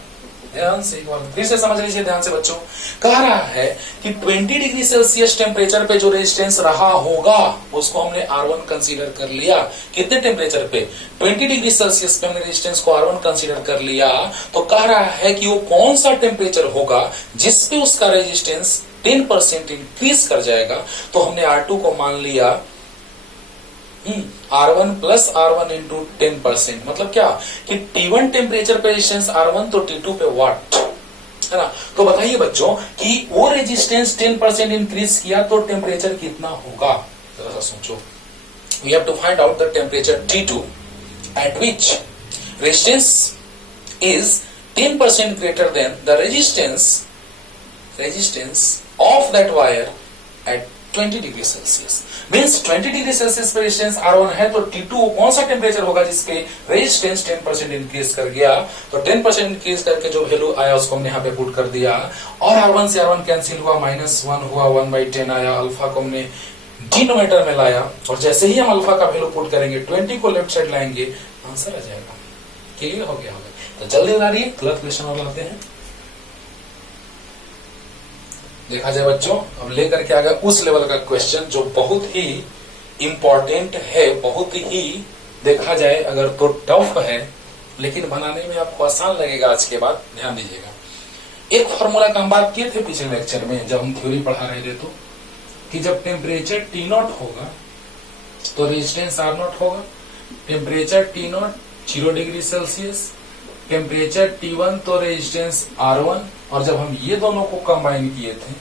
ध्यान से एक बार फिर से समझ लीजिए ध्यान से बच्चों। कह रहा है कि 20 डिग्री सेल्सियस टेम्परेचर पे जो रेजिस्टेंस रहा होगा उसको हमने R1 कंसीडर कर लिया। कितने टेम्परेचर पे 20 डिग्री सेल्सियस पे हमने रेजिस्टेंस को R1 कंसीडर कर लिया, तो कह रहा है कि वो कौन सा टेम्परेचर होगा जिसपे उसका रेजिस्टेंस 10% इंक्रीज कर जाएगा। तो हमने R2 को मान लिया R1 प्लस R1 इंटू 10%, मतलब क्या कि T1 टेम्परेचर पे रेजिस्टेंस R1 तो T2 पे वाट है ना। तो बताइए बच्चों कि वो रेजिस्टेंस 10% इंक्रीज किया तो टेम्परेचर कितना होगा, जरा सा सोचो। We have to find out the temperature T2 at which resistance is 10% greater than the resistance of that wire at 20 degree Celsius. Means 20 degree Celsius पे रेजिस्टेंस R1 है, तो T2 कौन सा टेम्परेचर होगा जिसके रेजिस्टेंस 10% इंक्रीज कर गया। तो 10% इंक्रीज करके जो वैल्यू आया उसको हमने यहाँ पे पुट कर दिया, और R1 से R1 कैंसिल हुआ, -1 हुआ, 1/10 आया। अल्फा को हमने डिनोमिनेटर में लाया, और जैसे ही हम अल्फा का वैल्यू पुट करेंगे 20 को लेफ्ट साइड लाएंगे, आंसर आ जाएगा। क्लियर हो गया होगा। तो जल्दी बता रही है, गलत क्वेश्चन और लाते हैं। देखा जाए बच्चों, अब लेकर के आ गया उस लेवल का क्वेश्चन जो बहुत ही इंपॉर्टेंट है, बहुत ही देखा जाए अगर तो टफ है, लेकिन बनाने में आपको आसान लगेगा। आज के बाद ध्यान दीजिएगा, एक फॉर्मूला का हम बात किए थे पिछले लेक्चर में जब हम थ्योरी पढ़ा रहे थे, तो कि जब टेम्परेचर T0 होगा तो रेजिस्टेंस R0 होगा। Temperature T0 0 degree Celsius, temperature T1 तो रेजिस्टेंस R1, और जब हम ये दोनों को कंबाइन किए थे,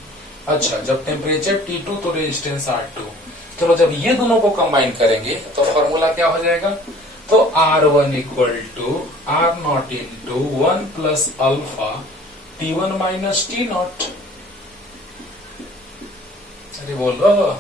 अच्छा जब टेम्परेचर T2 तो रेजिस्टेंस R2, चलो जब ये दोनों को कंबाइन करेंगे तो फॉर्मूला क्या हो जाएगा, तो R1 equal to R0 into 1 plus alpha T1 minus T0। अरे बोलो,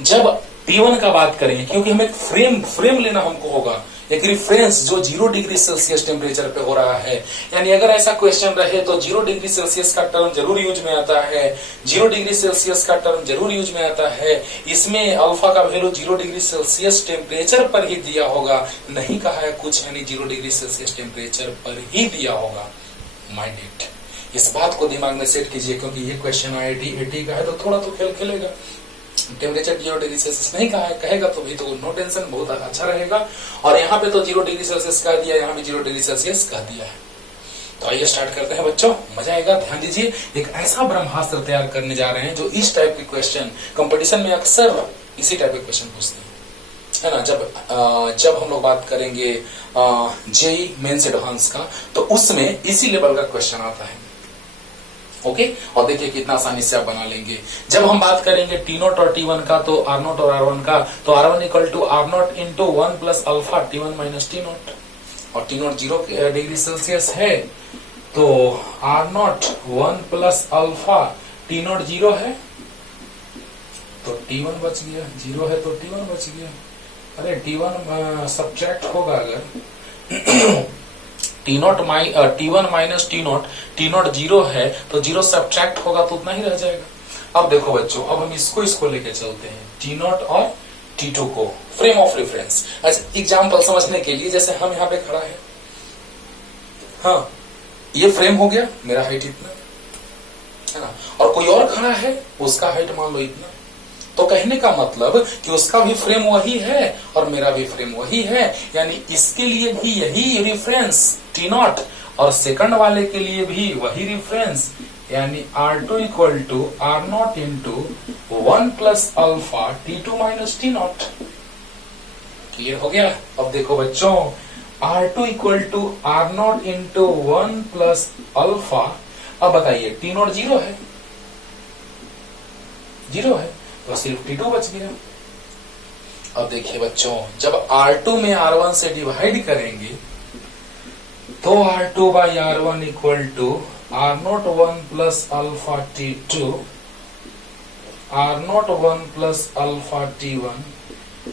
जब T1 का बात करेंगे, क्योंकि हमें फ्रेम लेना हमको होगा, एक रिफरेंस जो 0 डिग्री सेल्सियस टेम्परेचर पे हो रहा है। यानी अगर ऐसा क्वेश्चन रहे तो 0 डिग्री सेल्सियस का टर्म जरूर यूज में आता है, 0 डिग्री सेल्सियस का टर्म जरूर यूज में आता है। इसमें अल्फा का वैल्यू 0 डिग्री सेल्सियस टेम्परेचर पर ही दिया होगा, नहीं कहा है कुछ, यानी 0 डिग्री सेल्सियस टेम्परेचर पर ही दिया होगा। माइंड इट, इस बात को दिमाग में सेट कीजिए, क्योंकि ये क्वेश्चन IIT AT का है तो थोड़ा तो खेल खेलेगा। टेम्परेचर 0 डिग्री सेल्सियस नहीं कहा है, कहेगा तो भी तो नो टेंशन, बहुत अच्छा रहेगा। और यहाँ पे तो 0 डिग्री सेल्सियस कह दिया, यहाँ भी 0 डिग्री सेल्सियस कह दिया है। तो आइए स्टार्ट करते हैं बच्चों, मजा आएगा। ध्यान दीजिए, एक ऐसा ब्रह्मास्त्र तैयार करने जा रहे हैं जो इस टाइप के क्वेश्चन कंपटीशन में अक्सर इसी टाइप के क्वेश्चन पूछते हैं, है ना। जब हम लोग बात करेंगे जेईई मेंस एडवांस का, तो उसमें इसी लेवल का क्वेश्चन आता है। ओके, और देखिए कितना आसानी से आप बना लेंगे। जब हम बात करेंगे T0 और T1 का, तो R0 और R1 का, तो R1 equal to R0 into 1 plus alpha T1 minus T0, और T0 0 डिग्री सेल्सियस है, तो R0 1 प्लस अल्फा T0 0 है तो T1 बच गया, 0 है तो T1 बच गया। अरे T1 सब्ट्रैक्ट होगा अगर T1 माइनस T0 0 है तो 0 सब्ट्रैक्ट होगा तो उतना ही रह जाएगा। अब देखो बच्चों, अब हम इसको लेके चलते हैं, T0 और T2 को फ्रेम ऑफ रेफरेंस। अच्छा, एग्जाम्पल समझने के लिए, जैसे हम यहाँ पे खड़ा है, हाँ ये फ्रेम हो गया, मेरा हाइट इतना है ना, और कोई और खड़ा है उसका हाइट मान लो इतना, तो कहने का मतलब कि उसका भी फ्रेम वही है और मेरा भी फ्रेम वही है, यानी इसके लिए भी यही रेफरेंस T0 और सेकंड वाले के लिए भी वही रेफरेंस, यानी R2 equal to R0 into 1 plus alpha T2 minus T0। Clear हो गया। अब देखो बच्चों, R2 equal to R0 into 1 plus alpha, अब बताइए T0 0 है, 0 है तो सिर्फ T2 बच गया। अब देखिए बच्चों, जब R2 में R1 से डिवाइड करेंगे तो R2 by R1 equal to R0 1 plus alpha T2, R0 1 plus alpha T1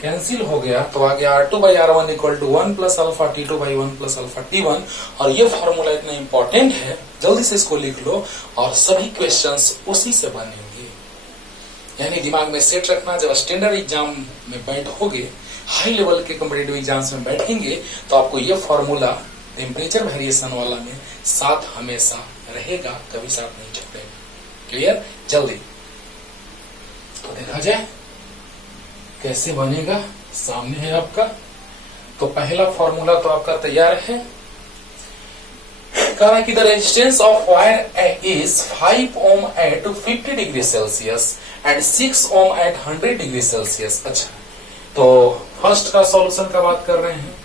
cancel हो गया तो आ गया R2/R1 equal to 1 plus alpha T2/1 plus alpha T1। और ये फॉर्मूला इतना इंपॉर्टेंट है, जल्दी से इसको लिख लो और सभी क्वेश्चंस उसी से बनेंगे। यानी दिमाग में सेट रखना, जब स्टैंडर्ड एग्जाम में बैठोगे, हाई लेवल के कॉम्पिटिटिव एग्जाम्स में बैठेंगे तो आपको ये फॉर्मूला टेम्परेचर वेरिएशन वाला में साथ हमेशा रहेगा, कभी साथ नहीं छूटेगा। क्लियर? जल्दी तो देखा जाए कैसे बनेगा, सामने है आपका। तो पहला फॉर्मूला तो आपका तैयार है। कहा है कि the resistance of wire is 5 ohm at 50 degree Celsius and 6 ohm at 100 degree Celsius. अच्छा, तो फर्स्ट का सॉल्यूशन का बात कर रहे हैं,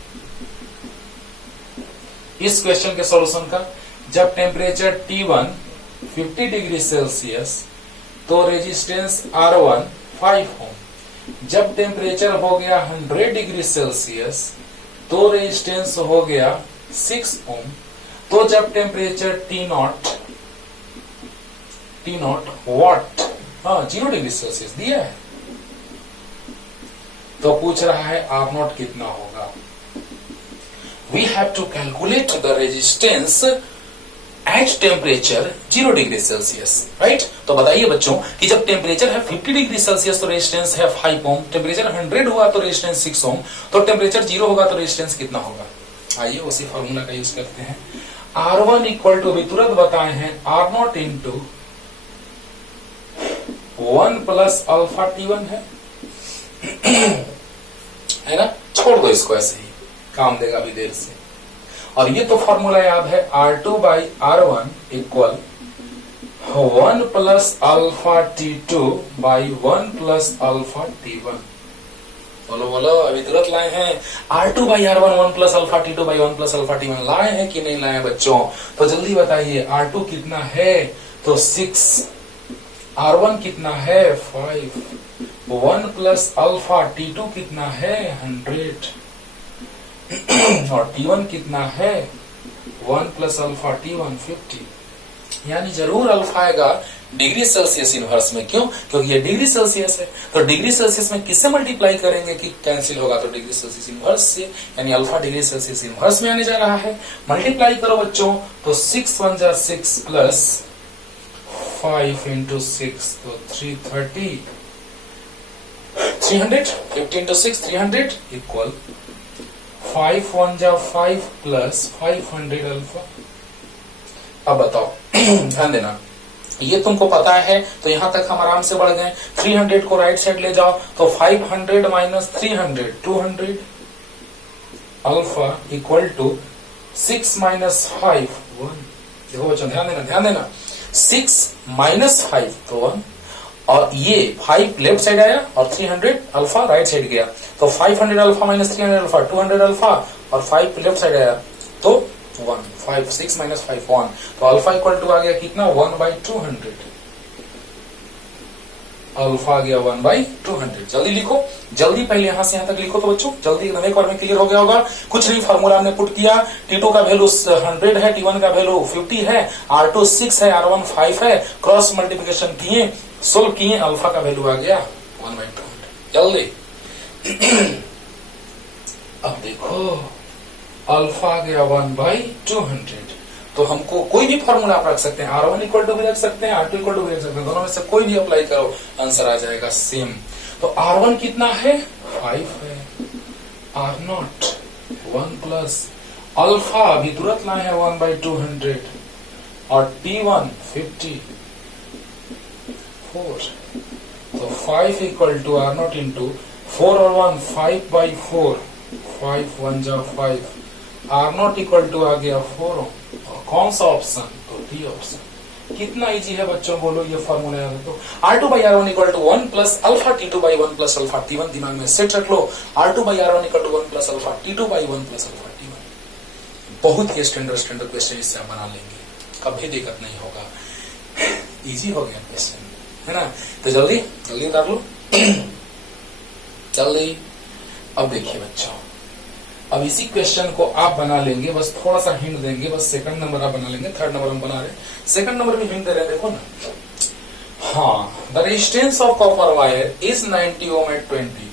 इस क्वेश्चन के सॉल्यूशन का। जब टेम्परेचर T1 50 डिग्री सेल्सियस तो रेजिस्टेंस R1 5 ओम। जब टेम्परेचर हो गया 100 डिग्री सेल्सियस तो रेजिस्टेंस हो गया 6 ओम। तो जब टेम्परेचर T नॉट व्हाट, हाँ 0 डिग्री सेल्सियस दिया है, तो पूछ रहा है R नॉट कितना होगा। We have to calculate the resistance at temperature 0 degree Celsius, right. तो बताइए बच्चों कि जब टेम्परेचर है 50 डिग्री सेल्सियस तो रेजिस्टेंस है 5 ओम, टेम्परेचर 100 हुआ तो रेजिस्टेंस 6 ओम, तो टेम्परेचर 0 होगा तो रेजिस्टेंस कितना होगा। आइए उसी फॉर्मूला का यूज करते हैं। R1 इक्वल टू, अभी तुरंत बताए हैं, R naught into 1 plus alpha T1 है ना। छोड़ दो इसको, ऐसे ही काम देगा अभी देर से। और ये तो फॉर्मूला याद है, R2/R1 equal 1 plus alpha T2/1 plus alpha T1। बोलो बोलो, अभी तुरंत लाए हैं। R2/R1 1 plus alpha T2/1 plus alpha T1 लाए हैं कि नहीं लाए बच्चों? तो जल्दी बताइए, R2 कितना है तो 6, R1 कितना है 5, 1 प्लस अल्फा T2 कितना है 100 और T1 कितना है 1 प्लस अल्फा T1 50। यानी जरूर अल्फा आएगा डिग्री सेल्सियस इनवर्स में। क्यों? क्योंकि ये डिग्री सेल्सियस है, तो डिग्री सेल्सियस में किससे मल्टीप्लाई करेंगे कि कैंसिल होगा, तो डिग्री सेल्सियस इनवर्स से, यानी अल्फा डिग्री सेल्सियस इनवर्स में आने जा रहा है। मल्टीप्लाई करो बच्चों, तो 6 1 जा 6 प्लस 5 इंटू 6 तो 330, 300, 50 इंटू 6 300 इक्वल 5 1 जा 5 प्लस 500 अल्फा। अब बताओ ध्यान देना, ये तुमको पता है तो यहां तक हम आराम से बढ़ गए। 300 को राइट साइड ले जाओ तो 500 minus 300 200 alpha equal to 6 minus 5 1। देखो बच्चों ध्यान देना 6 माइनस 5 तो 1, और ये 5 लेफ्ट साइड आया और 300 अल्फा राइट साइड गया, तो 500 अल्फा माइनस 300 अल्फा 200 अल्फा, और 5 लेफ्ट साइड आया तो 1, 5 6 माइनस 5 1, तो अल्फा इक्वल टू आ गया कितना 1/200। अल्फा आ गया 1/200। जल्दी लिखो, जल्दी पहले यहां से यहां तक लिखो तो बच्चों जल्दी, एकदम एक बार में क्लियर हो गया होगा। कुछ नहीं, फार्मूला हमने पुट किया, T2 का वैल्यू 100 है, T1 का वैल्यू 50 है, R2 6 है, R1 5 है, क्रॉस मल्टीप्लिकेशन किए, सोल्व किए, अल्फा का वैल्यू आ गया 1/200। जल्दी अब देखो अल्फा आ गया 1/200। तो हमको कोई भी फॉर्मूला आप रख सकते हैं, R1 इक्वल टू भी रख सकते हैं, R2 इक्वल टू भी रख सकते हैं, दोनों में से कोई भी अप्लाई करो आंसर आ जाएगा सेम। तो R1 कितना है 5 है, R नॉट 1 प्लस अल्फा अभी तुरंत लाए हैं 1/200 और T1 50 4। तो 5 equal to R naught into 4 और 1 5/4, 5 1 जा 5, R नॉट इक्वल टू आ गया 4। कौन सा ऑप्शन? तो डी ऑप्शन। कितना इजी है बच्चों, बोलो ये फॉर्मूला याद है तो। R2/R1 equal to 1 plus alpha T2/1 plus alpha T1 दिमाग में सेट रख लो। R2/R1 equal to 1 plus alpha T2/1 plus alpha T1। बहुत ही स्टैंडर्ड क्वेश्चन इससे आप बना लेंगे, कभी दिक्कत नहीं होगा, इजी हो गया क्वेश्चन, है ना। तो जल्दी उतार लो जल्दी। अब देखिए बच्चों, अब इसी क्वेश्चन को आप बना लेंगे, बस थोड़ा सा हिंट देंगे, बस सेकंड नंबर आप बना लेंगे, थर्ड नंबर हम बना रहे, सेकंड नंबर भी हिंट दे रहे हैं, देखो ना। हाँ, the resistance of copper wire is 90 ohm at 20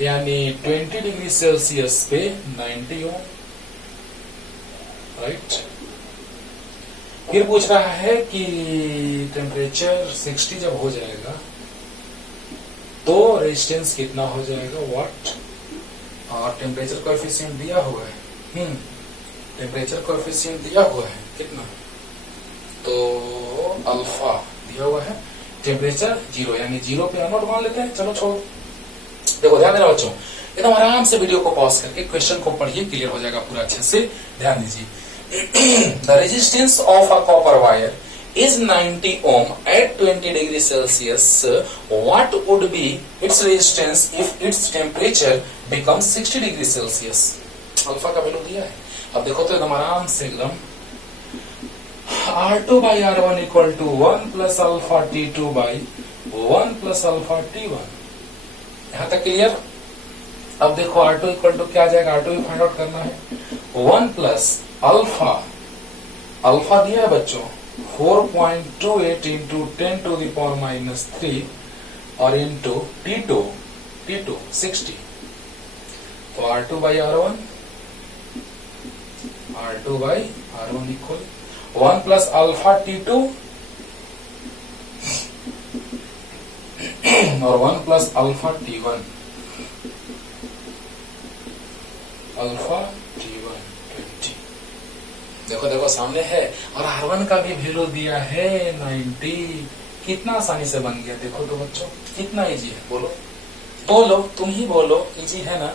यानी 20 डिग्री सेल्सियस पे 90 ओम, राइट। फिर पूछ रहा है कि टेम्परेचर 60 जब हो जाएगा तो रेजिस्टेंस कितना हो जाएगा, व्हाट। और टेम्परेचर कोएफिशिएंट दिया हुआ है, टेम्परेचर कोएफिशिएंट दिया हुआ है कितना, तो अल्फा दिया हुआ है, टेम्परेचर 0 यानी 0 पे अनोट मान लेते हैं। चलो छोड़ो, देखो ध्यान देना बच्चों, एकदम आराम से वीडियो को पॉज करके क्वेश्चन को पढ़िए, क्लियर हो जाएगा पूरा अच्छे से। ध्यान दीजिए, the resistance of a copper wire is 90 ohm at 20 degree Celsius. What would be its resistance if its temperature becomes 60 degree Celsius? Alpha का वैल्यू दिया है। अब देखो तो एकदम आराम से एकदम R2 by R1 equal to 1 plus alpha T2 by 1 plus alpha T1। यहां तक क्लियर। अब देखो R2 इक्वल टू क्या आ जाएगा, R2 भी फाइंड आउट करना है। 1 प्लस अल्फा, अल्फा दिया है बच्चों 4.28 into 10 to the power minus 3 और इंटू T2 60। तो R2 by R1 equal 1 plus alpha T2 और 1 plus alpha T1, alpha T1 20। देखो देखो सामने है, और R1 का भी वैल्यू दिया है 90। कितना आसानी से बन गया, देखो तो बच्चों कितना इजी है, बोलो बोलो, तुम ही बोलो, इजी है ना,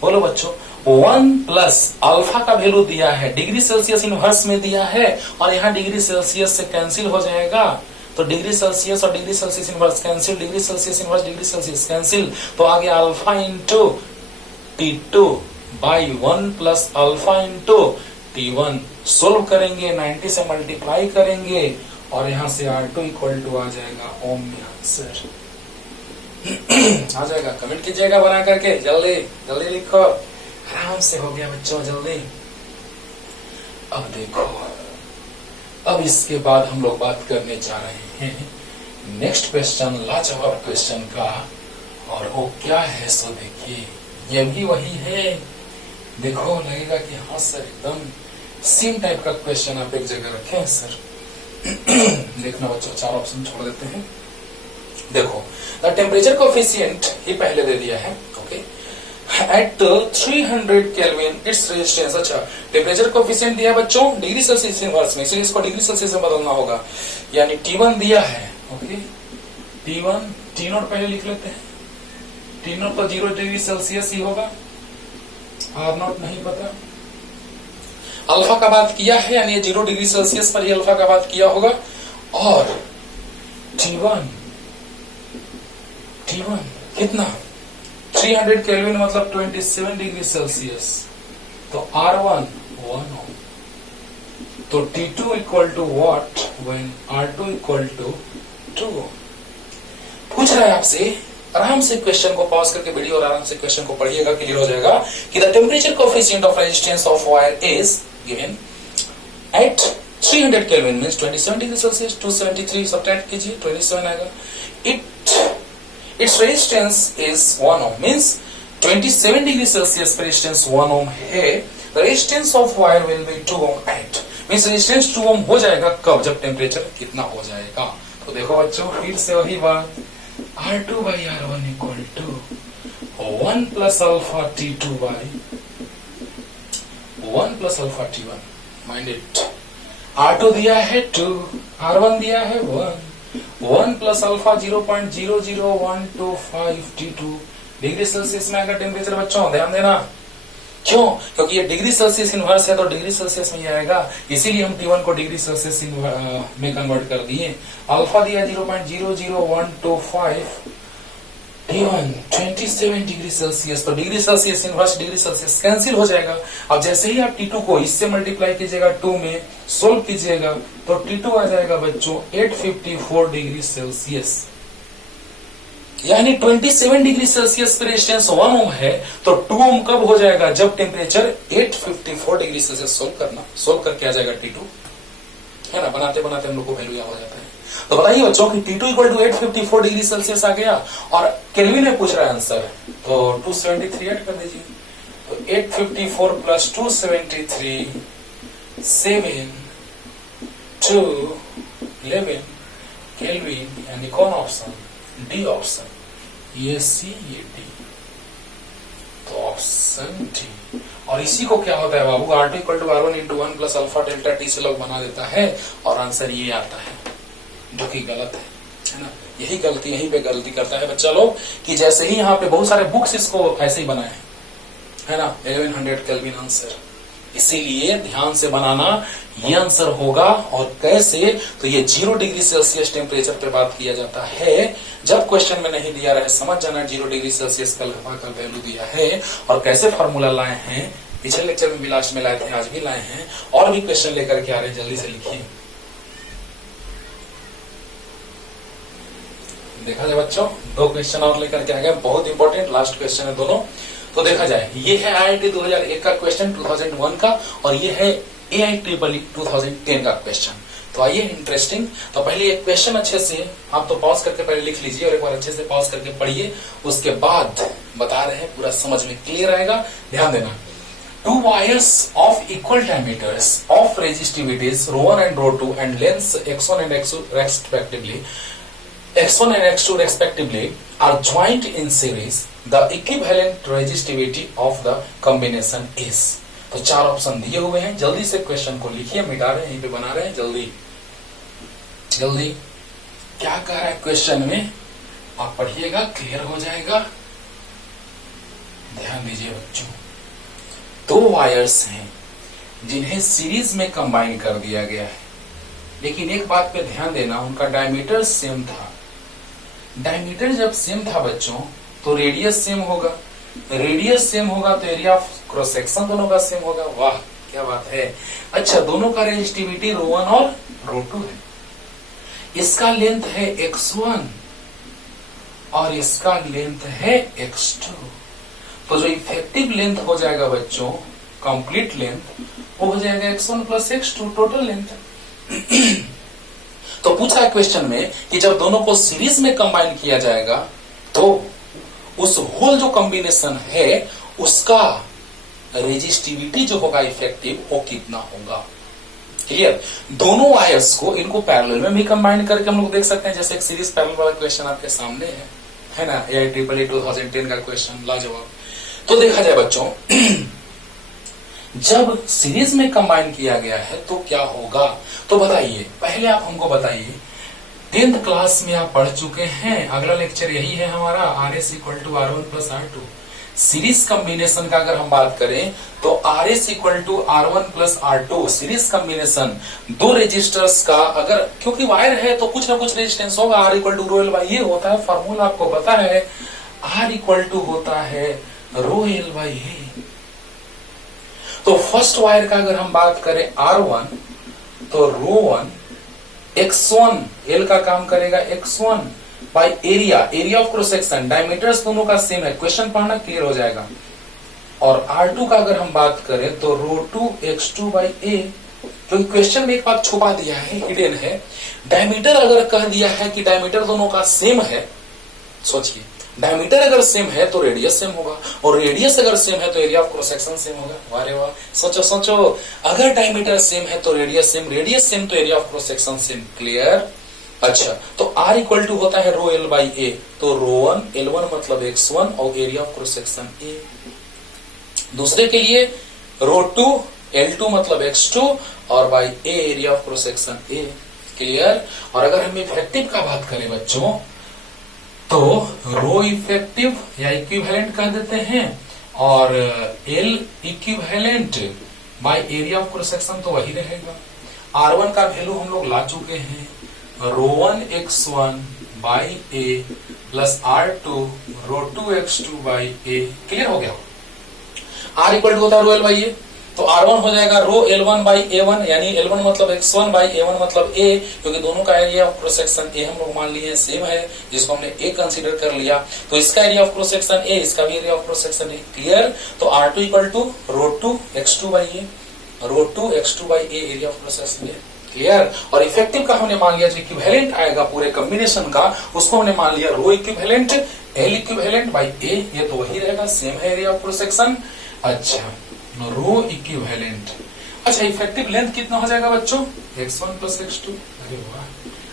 बोलो बच्चों। 1 प्लस अल्फा का वैल्यू दिया है, डिग्री सेल्सियस इनवर्स में दिया है, और यहाँ डिग्री सेल्सियस से कैंसिल हो जाएगा, तो डिग्री सेल्सियस और degree Celsius inverse cancel, degree Celsius inverse degree Celsius cancel, तो आ गया alpha into T2 by 1 plus alpha into T1। Solve करेंगे, 90 से मल्टीप्लाई करेंगे, और यहां से R2 इक्वल टू आ जाएगा ओम में आंसर आ जाएगा। कमेंट कीजिएगा बना करके, जल्दी जल्दी लिखो, आराम से हो गया बच्चों, जल्दी। अब देखो, अब इसके बाद हम लोग बात करने जा रहे हैं नेक्स्ट क्वेश्चन, लाजवाब क्वेश्चन का, और वो क्या है सो देखिए, ये भी वही है। देखो लगेगा कि हाँ सर एकदम सेम टाइप का क्वेश्चन आप एक जगह रखे हैं सर। देखना बच्चों, 4 ऑप्शन छोड़ देते हैं। देखो द टेम्परेचर कोएफिशिएंट ही पहले दे दिया है, okay, at 300 kelvin it's resistance. अच्छा, टेम्परेचर कोएफिशिएंट दिया बच्चों डिग्री सेल्सियस इनवर्स में, इसलिए इसको डिग्री सेल्सियस में बदलना होगा, यानी T1 दिया है, ओके, T1 T0 पहले लिख लेते हैं, T0 तो 0 डिग्री सेल्सियस ही होगा, R0 नहीं पता। अल्फा का बात किया है, यानी ये 0 डिग्री सेल्सियस पर ही अल्फा का बात किया होगा, और T1 कितना 300 केल्विन मतलब 27 डिग्री सेल्सियस, तो R1 1 ओम, तो T2 equal to what when R2 equal to 2 ohm. पूछ रहा है आपसे, आराम से क्वेश्चन को पॉज करके वीडियो और आराम से क्वेश्चन को पढ़िएगा, क्लियर हो जाएगा कि the temperature coefficient of resistance of wire is given at 300 kelvin means 27 degree Celsius, 273 subtract कीजिए 27 आएगा। It's resistance is 1 ohm means 27 degree Celsius पर रेजिस्टेंस 1 ओम है। The resistance of wire will be 2 ohm at means resistance 2 ohm हो जाएगा कब, जब temperature कितना हो जाएगा। तो देखो बच्चों फिर से वही बात, R2 by R1 equal to 1 plus alpha T2 by 1 plus alpha T1। Mind it, R2 दिया है 2, R1 दिया है 1 plus alpha 0.00125 T2 degree Celsius में आएगा टेम्परेचर बच्चों, ध्यान देना। क्यों? क्योंकि ये डिग्री सेल्सियस इनवर्स है, तो डिग्री सेल्सियस में ही आएगा, इसीलिए हम T1 को डिग्री सेल्सियस में कन्वर्ट कर दिए। अल्फा दिया 0.00125, T1 27 डिग्री सेल्सियस, तो degree Celsius inverse degree Celsius cancel हो जाएगा। अब जैसे ही आप T2 को इससे मल्टीप्लाई कीजिएगा 2 में, सोल्व कीजिएगा, तो T2 आ जाएगा बच्चों 854 डिग्री सेल्सियस, यानी 27 डिग्री सेल्सियस पर रेजिस्टेंस 1 ओम है, तो 2 ओम कब हो जाएगा, जब टेम्परेचर 854 डिग्री सेल्सियस सोल्व करके आ जाएगा T2, है ना। बनाते बनाते हम लोग को वैल्यू याद हो जाता है। तो बताइए बच्चों कि T2 equal to 854 degree Celsius आ गया और केल्विन में पूछ रहा है आंसर, तो 273 ऐड कर दीजिए। तो 854 प्लस 273 7 2 11 केल्विन, यानी कौन ऑप्शन? D option. ये सी ये डी, तो ऑप्शन डी। और इसी को क्या होता है बाबू, R2 equal to R1 into 1 plus alpha delta T से लोग बना देता है और आंसर ये आता है, जो कि गलत है ना। यही गलती, यहीं पे गलती करता है बच्चा लोग कि जैसे ही यहाँ पे बहुत सारे बुक्स इसको ऐसे ही बनाए हैं, है ना, 1100 केल्विन आंसर। इसीलिए ध्यान से बनाना, ये आंसर होगा। और कैसे, तो ये 0 डिग्री सेल्सियस टेम्परेचर पे बात किया जाता है। जब क्वेश्चन में नहीं दिया रहे समझ जाना 0 डिग्री सेल्सियस का वैल्यू दिया है और कैसे फॉर्मूला लाए हैं। पिछले लेक्चर में भी लास्ट में लाए थे, आज भी लाए हैं, और भी क्वेश्चन लेकर के आ रहे हैं, जल्दी से लिखिए। देखा जाए बच्चों, 2 क्वेश्चन और लेकर के आ गए, बहुत इंपॉर्टेंट लास्ट क्वेश्चन है दोनों। तो देखा जाए, ये है IIT 2001 का क्वेश्चन 2001 का, और ये है AIEEE 2010 का क्वेश्चन। तो आइए इंटरेस्टिंग। तो पहले एक क्वेश्चन अच्छे से आप तो पॉज करके पहले लिख लीजिए और एक बार अच्छे से पॉज करके पढ़िए, उसके बाद बता रहे हैं, पूरा समझ में क्लियर आएगा। ध्यान देना। 2 wires of equal diameters of resistivities ρ1 and ρ2 and lengths x1 and x2 respectively are joined in series. The equivalent resistivity of the combination is. तो 4 ऑप्शन दिए हुए हैं, जल्दी से क्वेश्चन को लिखिए, मिटा रहे हैं, यहीं पे बना रहे हैं, जल्दी जल्दी। क्या कह रहा है क्वेश्चन में, आप पढ़िएगा, क्लियर हो जाएगा। ध्यान दीजिए बच्चों, 2 वायर्स हैं जिन्हें सीरीज में कंबाइन कर दिया गया है, लेकिन एक बात पे ध्यान देना, उनका डायमीटर सेम था। डायमीटर जब सेम था बच्चों, तो रेडियस सेम होगा, रेडियस सेम होगा तो एरिया ऑफ क्रॉस सेक्शन दोनों का सेम होगा। वाह क्या बात है। अच्छा, दोनों का रेजिस्टिविटी ρ1 और ρ2 है। इसका लेंथ है x1 और इसका लेंथ है x2। तो जो इफेक्टिव लेंथ हो जाएगा बच्चों, कंप्लीट लेंथ, वो हो जाएगा x1 plus x2 total length. तो पूछा है क्वेश्चन में कि जब दोनों को सीरीज में कंबाइन किया जाएगा तो उस होल जो कॉम्बिनेशन है उसका रेजिस्टिविटी जो होगा इफेक्टिव, वो कितना होगा। क्लियर। दोनों वायर्स को इनको पैरेलल में भी कंबाइन करके हम लोग देख सकते हैं, जैसे एक सीरीज पैरेलल वाला क्वेश्चन आपके सामने है ना, AIEEE 2010 का क्वेश्चन, लाजवाब। तो देखा जाए बच्चों, जब सीरीज में कंबाइन किया गया है तो क्या होगा, तो बताइए, पहले आप हमको बताइए। 10th क्लास में आप पढ़ चुके हैं, अगला लेक्चर यही है हमारा, RS equal to R1 plus R2। Series combination का अगर हम बात करें तो RS equal to R1 plus R2 series combination, 2 resistors का, अगर क्योंकि वायर है तो कुछ ना कुछ रेजिस्टेंस होगा। R equal to rho L by A होता है, फॉर्मूला आपको पता है, R इक्वल टू होता है रो एल बाई ए। तो फर्स्ट वायर का अगर हम बात करें R1, तो रो1 x1, L का काम करेगा x1 by area, area of cross section, diameters दोनों का सेम है, क्वेश्चन पढ़ना क्लियर हो जाएगा। और R2 का अगर हम बात करें तो रो2 x2 बाई ए, क्योंकि क्वेश्चन में एक बात छुपा दिया है, हिडन है। डायमीटर अगर कह दिया है कि डायमीटर दोनों का सेम है, सोचिए, डायमीटर अगर सेम है तो रेडियस सेम होगा, और रेडियस अगर सेम है तो area of cross section same होगा। वाह रे वाह, सोचो सोचो, अगर डायमीटर सेम है तो रेडियस सेम, रेडियस सेम तो area of cross section same. Clear. अच्छा, तो R इक्वल टू होता है रो एल बाई ए, तो रो1 L1 मतलब x1 और area of cross section A. दूसरे के लिए रो2 L2 मतलब x2 और by A area of cross section A. Clear. और अगर हम इफेक्टिव का बात करें बच्चों, तो रो इफेक्टिव या इक्विवेलेंट कह देते हैं, और L equivalent by area of cross section तो वही रहेगा। R1 का वैल्यू हम लोग ला चुके हैं, रो1 x1 by A plus R2 रो2 x2 by A. Clear हो गया। R इक्वल टू होता है रो एल बाई ए, तो R1 हो जाएगा रो L1 बाई A1, यानी L1 मतलब x1 बाई A1 मतलब A, क्योंकि दोनों का area of cross section A हम लोग मान लिए सेम है, जिसको हमने A कंसीडर कर लिया, तो इसका area of cross section A, इसका भी area of cross section A। Clear. तो R2 इक्वल टू रो2 x2 बाई A, रो2 x2 by A area of cross section A। Clear. और इफेक्टिव का हमने मान लिया जो इक्विवेलेंट आएगा पूरे कॉम्बिनेशन का, उसको हमने मान लिया रो इक्विवेलेंट एल इक्विवेलेंट बाई ए, ये तो वही रहेगा, सेम है एरिया ऑफ क्रॉस सेक्शन। अच्छा, रो इक्विवेलेंट। अच्छा, इफेक्टिव लेंथ कितना हो जाएगा बच्चों, x1 प्लस x2। अरे वाह,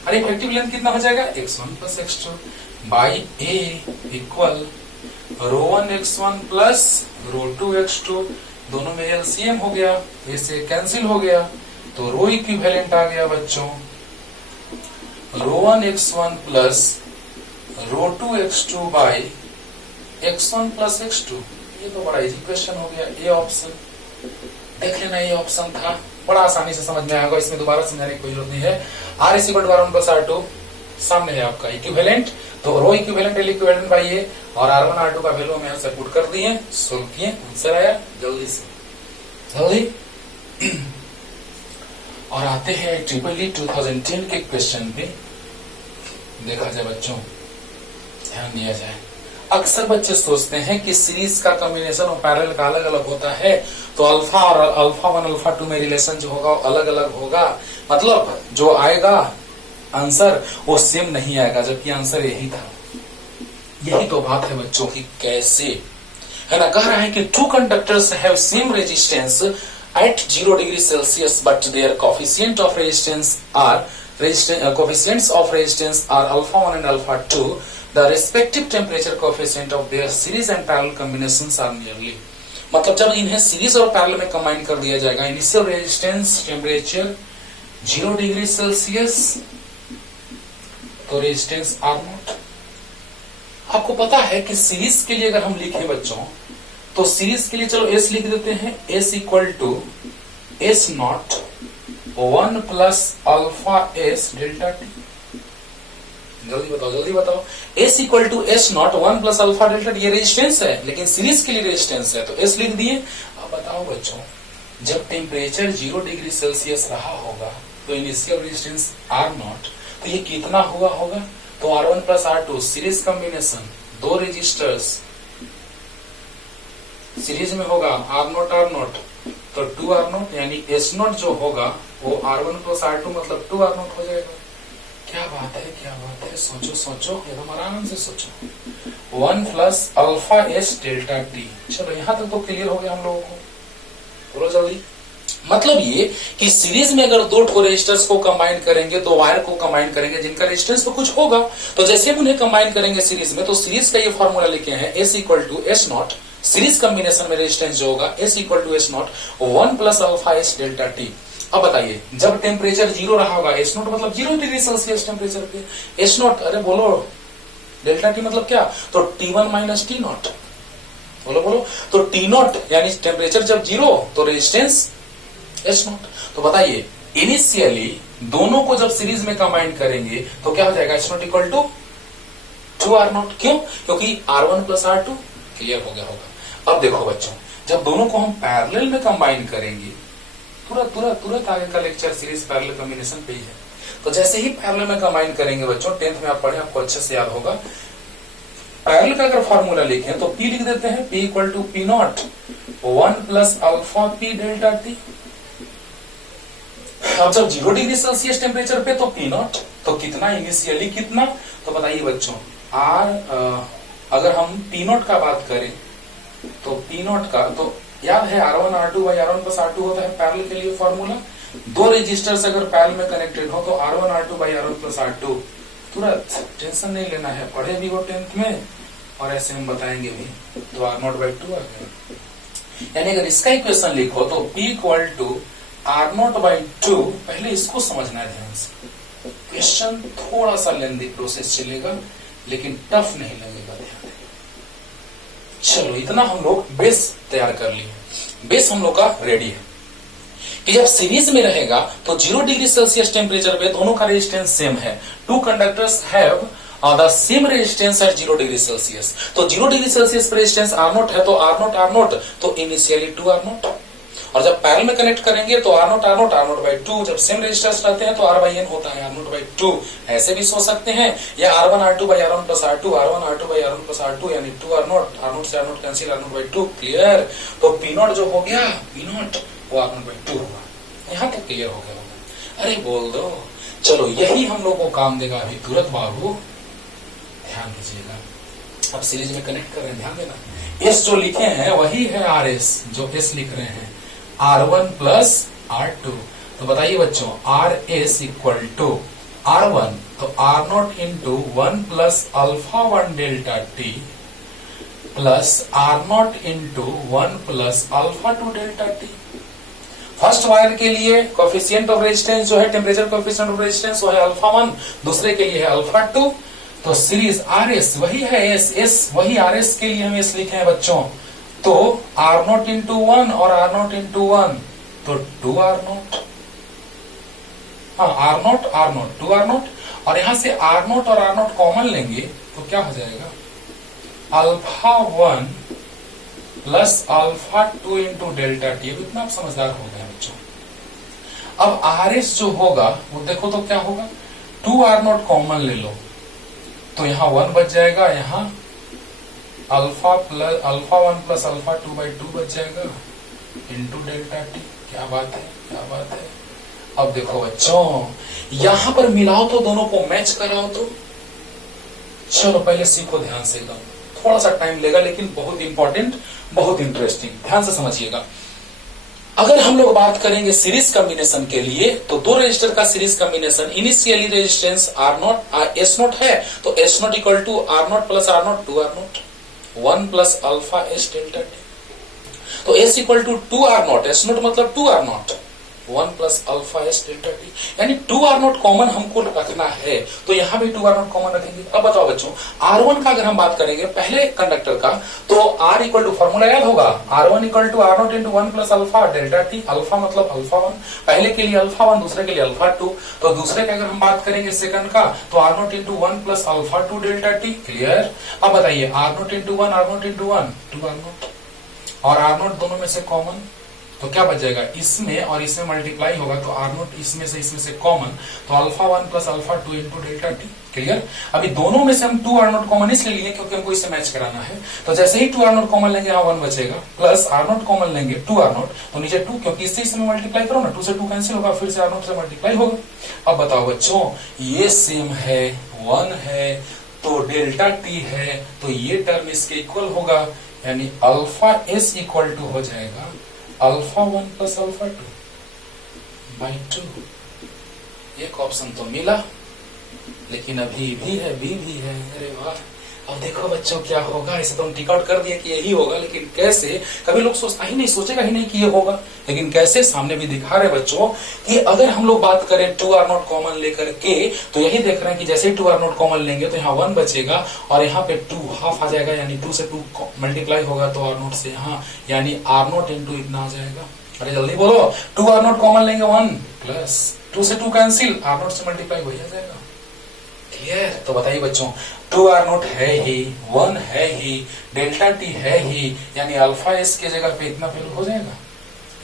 अरे इफेक्टिव लेंथ कितना हो जाएगा, x1 plus x2 by A equal rho 1 x1 plus rho 2 x2, दोनों में एलसीएम हो गया, इससे कैंसिल हो गया, तो रो इक्विवेलेंट आ गया बच्चों रो 1 x1 plus rho 2 x2 by x1 plus x2। ये तो बड़ा इजी क्वेश्चन हो गया, ये ऑप्शन देख लेना, ये ऑप्शन था, बड़ा आसानी से समझ में आएगा, इसमें दोबारा समझाने की कोई जरूरत नहीं है। R is equal to R1 plus R2 सामने है आपका इक्विवेलेंट, तो rho equivalent L equivalent by A, और R1 R2 का वैल्यू हम यहाँ से पुट कर दिए, सोल्व किए, आंसर आया जल्दी से जल्दी। और आते हैं ट्रिपल 2010 के क्वेश्चन पे, देखा जाए बच्चों, ध्यान दिया जाए। अक्सर बच्चे सोचते हैं कि सीरीज का कॉम्बिनेशन और पैरेलल का अलग अलग होता है, तो अल्फा और अल्फा 1 अल्फा 2 में रिलेशन जो होगा अलग अलग होगा, मतलब जो आएगा आंसर वो सेम नहीं आएगा, जबकि आंसर यही था। यही तो बात है बच्चों की, कैसे है ना, कह रहा है कि two conductors have same resistance at 0 degree Celsius, but their coefficient of resistance are coefficients of resistance are alpha 1 and alpha 2. The respective temperature coefficient of their series and parallel combinations are nearly. मतलब जब इन्हें series और parallel में combine कर दिया जाएगा, initial resistance temperature 0 degree Celsius, तो resistance R0। आपको पता है कि सीरीज के लिए अगर हम लिखें बच्चों, तो सीरीज के लिए चलो S लिख देते हैं, S equal to S naught 1 plus alpha S delta T. जल्दी बताओ, S equal to S naught 1 plus alpha delta T, ये रेजिस्टेंस है, लेकिन सीरीज के लिए रेजिस्टेंस है, तो S लिख दिए। अब बताओ बच्चों, जब टेम्परेचर 0 डिग्री सेल्सियस रहा होगा, तो इनिशियल रेजिस्टेंस R0, तो ये कितना हुआ होगा, तो R1 plus R2 series combination, दो रेजिस्टर्स सीरीज में होगा, R0 तो 2R0, यानी S0 जो होगा वो R1 प्लस R2 मतलब 2R0 हो जाएगा। क्या बात है, सोचो, एकदम आराम से सोचो। 1 plus alpha S delta T. चलो यहां तक तो क्लियर हो गया हम लोगों को, बोलो जल्दी। मतलब ये कि सीरीज में अगर दो ठो रेजिस्टर्स को कंबाइन करेंगे, दो वायर को कंबाइन करेंगे जिनका रेजिस्टेंस तो कुछ होगा, तो जैसे हम उन्हें कंबाइन करेंगे सीरीज में, तो सीरीज का ये फॉर्मूला लिखे हैं S equal to S naught, series combination में रेजिस्टेंस जो होगा S equal to S naught 1 plus alpha S delta T. अब बताइए, जब टेम्परेचर 0 रहा होगा, S नॉट मतलब 0 डिग्री सेल्सियस टेम्परेचर पे, S नॉट, अरे बोलो डेल्टा टी मतलब क्या, तो T1 माइनस T नॉट, बोलो, तो T नॉट यानी टेम्परेचर जब 0 तो रेजिस्टेंस S नॉट। तो बताइए, इनिशियली दोनों को जब सीरीज में कंबाइन करेंगे तो क्या हो जाएगा, S not equal to 2R0। क्यों, क्योंकि R1 प्लस R2 क्लियर हो गया होगा। अब देखो बच्चों, जब दोनों को हम पैरेलल में कंबाइन करेंगे, तुरंत आगे का लेक्चर सीरीज पैरेलल कॉम्बिनेशन पे ही है, तो जैसे ही पैरेलल में कंबाइन करेंगे बच्चों, 10th में आप पढ़े, आपको अच्छे से याद होगा। पैरेलल का अगर फॉर्मूला लिखें तो P लिख देते हैं, P equal to P naught 1 plus alpha P delta T. अब जब 0 डिग्री सेल्सियस टेम्परेचर पे तो P नॉट, तो कितना इनिशियली कितना, तो बताइए बच्चों, अगर हम P नॉट का बात करें तो P नॉट का तो याद है R1 R2 by R1 plus R2 होता है पैरेलल के लिए फॉर्मूला। दो रेजिस्टर्स अगर पैरेलल में कनेक्टेड हो तो R1 R2 by R1 plus R2, तुरंत टेंशन नहीं लेना है, पढ़े भी हो 10th में और ऐसे हम बताएंगे भी, तो R0 बाई 2 आ गया। यानी अगर इसका इक्वेशन लिखो तो P equal to R0 by 2, पहले इसको समझना है ध्यान से, क्वेश्चन थोड़ा सा लेंदी प्रोसेस चलेगा लेकिन टफ नहीं लगेगा, ध्यान। चलो इतना हम लोग बेस तैयार कर लिए, बेस हम लोग का रेडी है कि जब सीरीज में रहेगा तो 0 डिग्री सेल्सियस टेम्परेचर पे दोनों का रेजिस्टेंस सेम है, two conductors have the same resistance at 0 degree Celsius, तो 0 डिग्री सेल्सियस पर रेजिस्टेंस R0 है, तो R0 तो इनिशियली 2R0, और जब पैरेलल में कनेक्ट करेंगे तो R0 बाई 2, जब सेम रेजिस्टेंस रहते हैं तो R बाई N होता है R0 बाई 2, ऐसे भी सोच सकते हैं, या R1 R2 by R1 plus R2, R1 R2 by R1 plus R2 यानी 2R0 से R0 cancel, R0 by 2 clear. तो P नॉट जो हो गया, P नॉट वो R0 बाई 2 होगा। यहाँ तक क्लियर हो गया होगा। अरे बोल दो। चलो यही हम लोग को काम देगा अभी तुरंत बाबू, ध्यान दीजिएगा। अब सीरीज में कनेक्ट कर रहे हैं, ध्यान देना। एस जो लिखे हैं वही है आर एस, जो एस लिख रहे हैं R1 प्लस R2। तो बताइए बच्चों, R S equal to R1 तो R0 into 1 plus alpha 1 delta T plus R0 into 1 plus alpha 2 delta T. First wire के लिए कोफिशिएंट ऑफ रेजिस्टेंस जो है, टेम्परेचर कोफिशिएंट ऑफ रेजिस्टेंस वो है अल्फा 1, दूसरे के लिए है अल्फा 2। तो सीरीज आर एस वही है एस, एस वही आर एस के लिए हम एस लिखे हैं बच्चों। तो R0 इंटू 1 और R0 इंटू 1 तो 2R0, हाँ R0 R0 2R0, और यहां से R0 और R0 कॉमन लेंगे तो क्या हो जाएगा, alpha 1 plus alpha 2 into delta T. अब इतना आप समझदार हो गए बच्चों। अब आर एस जो होगा वो देखो तो क्या होगा, 2R0 कॉमन ले लो तो यहाँ 1 बच जाएगा, यहाँ अल्फा 1 प्लस अल्फा 2/2 बच जाएगा इंटू डेल्टा टी। क्या बात है, क्या बात है। अब देखो बच्चों, यहां पर मिलाओ तो दोनों को मैच कराओ तो। चलो पहले सीखो ध्यान से, एकदम थोड़ा सा टाइम लेगा लेकिन बहुत इंपॉर्टेंट, बहुत इंटरेस्टिंग, ध्यान से समझिएगा। अगर हम लोग बात करेंगे सीरीज कॉम्बिनेशन के लिए तो दो रजिस्टर का series combination, initially resistance S0 है तो S0 equal to R0 plus R0 2R0 1 plus alpha S delta T. तो S equal to 2R0, S0 मतलब 2R0 1 plus alpha S delta T, यानी 2R0 कॉमन हमको रखना है तो यहां भी 2R0 कॉमन रखेंगे। अब बताओ बच्चों, R1 का अगर हम बात करेंगे पहले कंडक्टर का तो R इक्वल टू फॉर्मूला याद होगा, R1 equal to R0 into 1 plus alpha delta T. Alpha मतलब अल्फा 1, पहले के लिए अल्फा 1 दूसरे के लिए अल्फा 2। तो दूसरे का अगर हम बात करेंगे सेकंड का तो R0 into 1 plus alpha 2 delta T. Clear. अब बताइए R0 into 1 R0 into 1 2R0 और R0 दोनों में से कॉमन तो क्या बच जाएगा, इसमें और इसमें मल्टीप्लाई होगा तो R0 इसमें से कॉमन तो alpha 1 plus alpha 2 into delta T. Clear. अभी दोनों में से हम 2R0 कॉमन इसलिए लिए क्योंकि हमको इससे मैच कराना है। तो जैसे ही 2R0 कॉमन लेंगे यहाँ 1 बचेगा, प्लस R0 कॉमन लेंगे 2R0 तो नीचे 2, क्योंकि इससे इसमें मल्टीप्लाई करो ना, 2 से 2 कैंसिल होगा, फिर से R0 से मल्टीप्लाई होगा। अब बताओ बच्चों, ये सेम है 1 है तो डेल्टा टी है तो ये टर्म इसके इक्वल होगा, यानी अल्फा S इक्वल टू हो जाएगा अल्फा 1 प्लस अल्फा 2/2। एक ऑप्शन तो मिला लेकिन अभी भी है, भी है। अरे वाह। अब देखो बच्चों क्या होगा, इसे तो हम टिक आउट कर दिया कि यही होगा, लेकिन कैसे, कभी लोग सोचता ही नहीं, सोचेगा ही नहीं कि ये होगा, लेकिन कैसे सामने भी दिखा रहे बच्चों कि अगर हम लोग बात करें 2R0 कॉमन लेकर के तो यही देख रहे हैं कि जैसे ही 2R0 कॉमन लेंगे तो यहाँ 1 बचेगा और यहाँ पे 2 हाफ आ जाएगा, यानी 2 से 2 मल्टीप्लाई होगा तो R0 से यहाँ, यानी R0 इंटू इतना आ जाएगा। अरे जल्दी बोलो, 2R0 कॉमन लेंगे 1 प्लस 2 से 2 कैंसिल, R0 से मल्टीप्लाई वही आ जाएगा। क्लियर। तो बताइए बच्चों, 2R0 है ही, 1 है ही, डेल्टा टी है ही, यानी अल्फा S की जगह पे इतना वैल्यू हो जाएगा,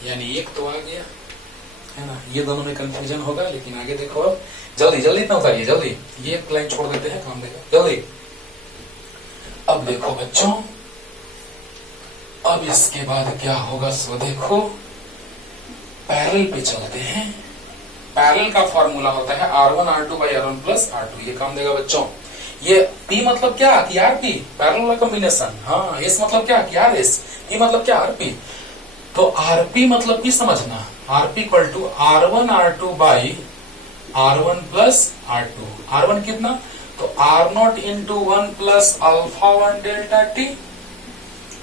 यानी एक तो आ गया है ना। ये दोनों में कंफ्यूजन होगा लेकिन आगे देखो। अब जल्दी जल्दी इतना उतारिए, जल्दी ये एक लाइन छोड़ देते हैं, काम देगा जल्दी। अब देखो बच्चों, अब इसके बाद क्या होगा सो देखो, पैरेलल पे चलते हैं। पैरेलल का फॉर्मूला होता है R1 R2 by R1 plus R2। ये काम देगा बच्चों। ये P मतलब क्या कि RP, पैरेलल वाला कॉम्बिनेशन। हाँ, S मतलब क्या कि RS, P मतलब क्या RP। तो RP मतलब P समझना, RP equal to R1 R2 by R1 plus R2। R1 कितना, तो R0 into 1 plus alpha 1 delta T.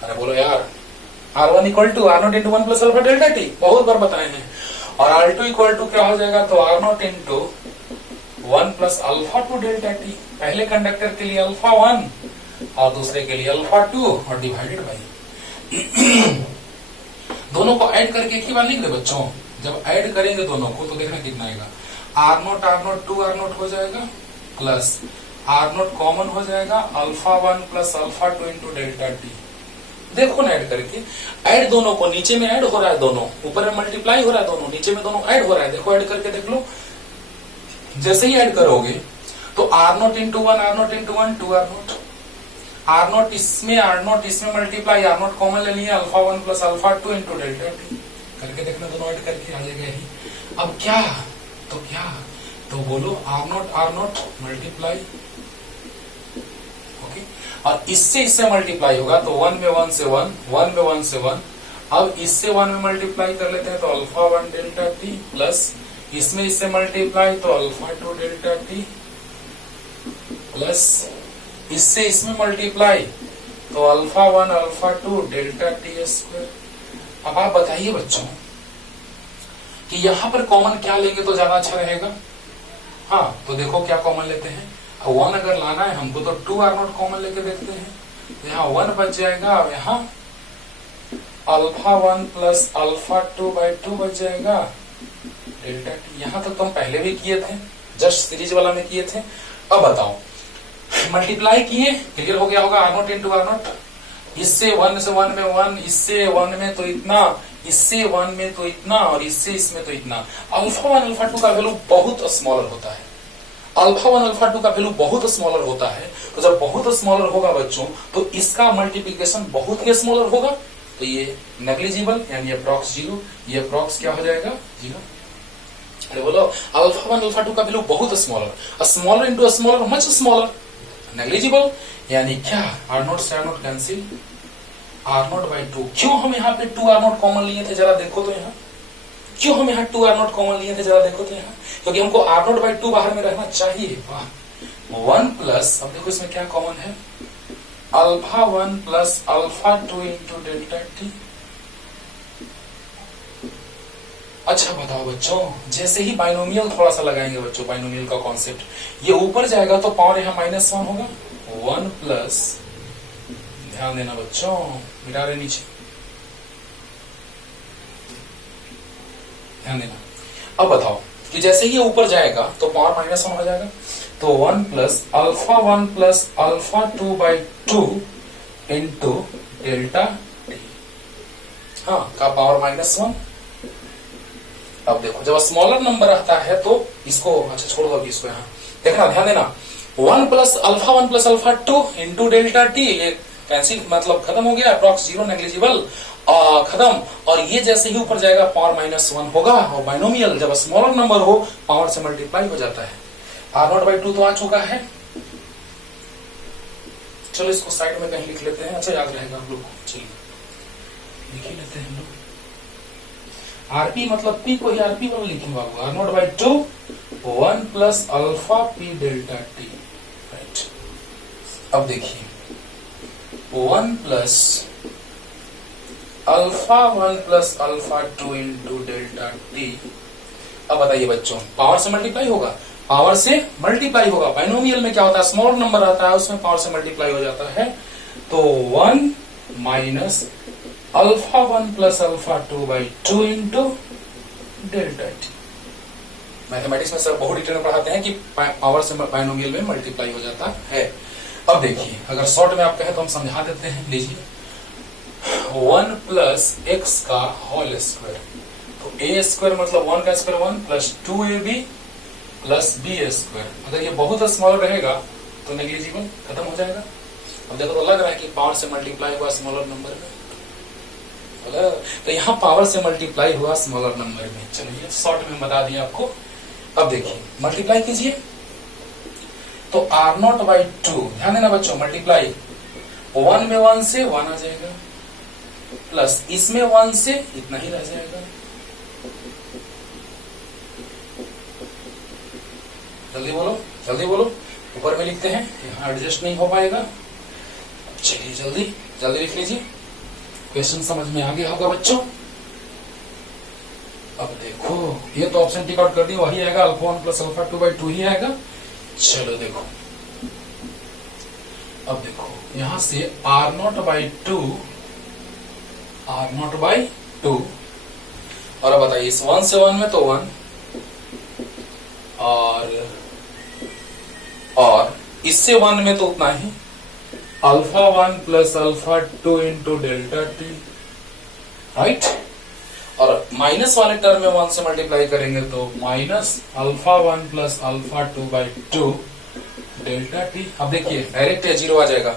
अरे बोलो यार, R1 equal to R0 into 1 plus alpha delta T, बहुत बार बताए हैं। और R2 इक्वल टू क्या हो जाएगा, तो R0 into 1 plus alpha 2 delta T. पहले कंडक्टर के लिए अल्फा 1 और दूसरे के लिए अल्फा 2 और डिवाइडेड बाई दोनों को ऐड करके एक ही बार लिख दे बच्चों। जब ऐड करेंगे दोनों को तो देखना कितना आएगा, R0 R0 2R0 हो जाएगा प्लस R0 कॉमन हो जाएगा, alpha 1 plus alpha 2 into delta T. देखो ना ऐड करके, ऐड दोनों को, नीचे में ऐड हो रहा है दोनों, ऊपर में मल्टीप्लाई हो रहा है दोनों, नीचे में दोनों ऐड हो रहा है। देखो ऐड करके देख लो, जैसे ही ऐड करोगे तो R0 into 1 R0 into 1 2R0, R0 इसमें मल्टीप्लाई, R0 कॉमन ले लिया, alpha 1 plus alpha 2 into delta T करके देखना, दोनों ऐड करके आ जाएगा यही। अब क्या तो क्या, तो बोलो आर नॉट मल्टीप्लाई, ओके, और इससे मल्टीप्लाई होगा तो 1 में 1 से 1, 1 में 1 से 1, अब इससे 1 में मल्टीप्लाई कर लेते हैं तो अल्फा 1 डेल्टा टी, प्लस इसमें इससे मल्टीप्लाई तो अल्फा 2 डेल्टा टी, प्लस इससे इसमें मल्टीप्लाई तो alpha 1 alpha 2 delta T square. अब आप बताइए बच्चों कि यहां पर कॉमन क्या लेंगे तो ज्यादा अच्छा रहेगा। हाँ, तो देखो क्या कॉमन लेते हैं, 1 अगर लाना है हमको तो 2 आर नॉट कॉमन लेके देखते हैं, यहाँ 1 बच जाएगा, अब यहाँ अल्फा 1 प्लस अल्फा 2 बाई 2 बच जाएगा डेल्टा टी। यहाँ तक तो हम पहले भी किए थे, जस्ट सीरीज वाला में किए थे। अब बताओ, मल्टीप्लाई किए, क्लियर हो गया होगा, R naught into R naught, इससे 1 से 1 में 1, इससे 1 में तो इतना, इससे 1 में तो इतना, और इससे इसमें तो इतना। अल्फा 1 अल्फा 2 का वैल्यू बहुत स्मॉलर होता है, अल्फा 1 अल्फा 2 का वैल्यू बहुत स्मॉलर होता है। तो जब बहुत स्मॉलर होगा बच्चों तो इसका मल्टीप्लीकेशन बहुत ही स्मॉलर होगा, तो ये नेग्लिजिबल यानी अप्रॉक्स 0, ये अप्रॉक्स क्या हो जाएगा 0। अरे बोलो, अल्फा 1 अल्फा 2 का वैल्यू बहुत smaller, smaller into smaller much smaller, negligible यानी क्या, आर नॉट से R naught cancel, R not by 2। क्यों हम यहाँ पे 2 आर नॉट कॉमन लिए थे, जरा देखो तो यहाँ, क्यों हम यहाँ 2 आर नॉट कॉमन लिए थे, जरा देखो तो यहाँ, क्योंकि हमको आर नॉट बाई 2 बाहर में रहना चाहिए। 1 प्लस, अब देखो इसमें क्या कॉमन है, alpha 1 plus alpha 2 into delta T. अच्छा बताओ बच्चों, जैसे ही बाइनोमियल थोड़ा सा लगाएंगे बच्चों, बाइनोमियल का कॉन्सेप्ट, ये ऊपर जाएगा तो पावर यहाँ -1 होगा, 1 प्लस, ध्यान देना बच्चों, मिटा रहे नीचे, ध्यान देना। अब बताओ कि जैसे ही ये ऊपर जाएगा तो पावर -1 हो जाएगा, तो 1 plus alpha 1 plus alpha 2 by 2 into delta T, हाँ का पावर -1। अब देखो जब स्मॉलर नंबर आता है तो इसको, अच्छा छोड़ दो इसको, यहाँ देखना, ध्यान देना, 1 plus alpha 2 into delta T, ये कैंसिल, मतलब खत्म हो गया, अप्रॉक्स 0, नेग्लिजिबल, खत्म। और ये जैसे ही ऊपर जाएगा पावर -1 होगा, और बाइनोमियल जब स्मॉलर नंबर हो पावर से मल्टीप्लाई हो जाता है। आर नॉट बाई 2 तो आ चुका है, चलो इसको साइड में कहीं लिख लेते हैं, अच्छा याद रहेगा हम लोग को, चलिए लिख ही लेते हैं हम लोग। आरपी मतलब पी को ही आरपी वाला लिखेंगे बाबू, R not by 2 1 plus alpha P delta T, right. अब देखिए 1 plus alpha 1 plus alpha 2 into delta T. अब बताइए बच्चों, पावर से मल्टीप्लाई होगा, पावर से मल्टीप्लाई होगा, बाइनोमियल में क्या होता है, स्मॉल नंबर आता है उसमें पावर से मल्टीप्लाई हो जाता है, तो 1 minus alpha 1 plus alpha 2 by 2 into delta T. Mathematics में सर बहुत डिटेल में पढ़ाते हैं कि पावर से बाइनोमियल में मल्टीप्लाई हो जाता है। अब देखिए, अगर शॉर्ट में आप कहें तो हम समझा देते हैं, लीजिए 1 प्लस एक्स का होल स्क्वायर, तो ए स्क्वायर मतलब 1 का square 1 plus 2ab plus B square. अगर ये बहुत स्मॉल रहेगा तो नेग्लिजिबल, खत्म हो जाएगा। अब देखो तो लग रहा है कि पावर से मल्टीप्लाई हुआ स्मॉलर नंबर में, तो यहाँ पावर से मल्टीप्लाई हुआ स्मॉलर नंबर में। चलिए शॉर्ट में बता दिया आपको। अब देखिए मल्टीप्लाई कीजिए, तो आर नॉट बाई 2, ध्यान देना बच्चों, मल्टीप्लाई 1 में 1 से 1 आ जाएगा, प्लस इसमें 1 से इतना ही रह जाएगा। जल्दी बोलो, जल्दी बोलो, ऊपर में लिखते हैं, यहाँ एडजस्ट नहीं हो पाएगा। चलिए जल्दी जल्दी लिख लीजिए, क्वेश्चन समझ में आ गया होगा बच्चों। अब देखो, ये तो ऑप्शन टिक आउट कर दिया, वही आएगा, अल्फा 1 प्लस अल्फा 2 बाई 2 ही आएगा। चलो देखो, अब देखो यहां से R not by 2, R not by 2, और अब बताइए इस 1 से 1 में तो 1, और इससे 1 में तो उतना ही, alpha 1 plus alpha 2 into delta T, right. और माइनस वाले टर्म में 1 से मल्टीप्लाई करेंगे तो minus alpha 1 plus alpha 2 by 2 delta T. अब देखिए डायरेक्ट 0 आ जाएगा,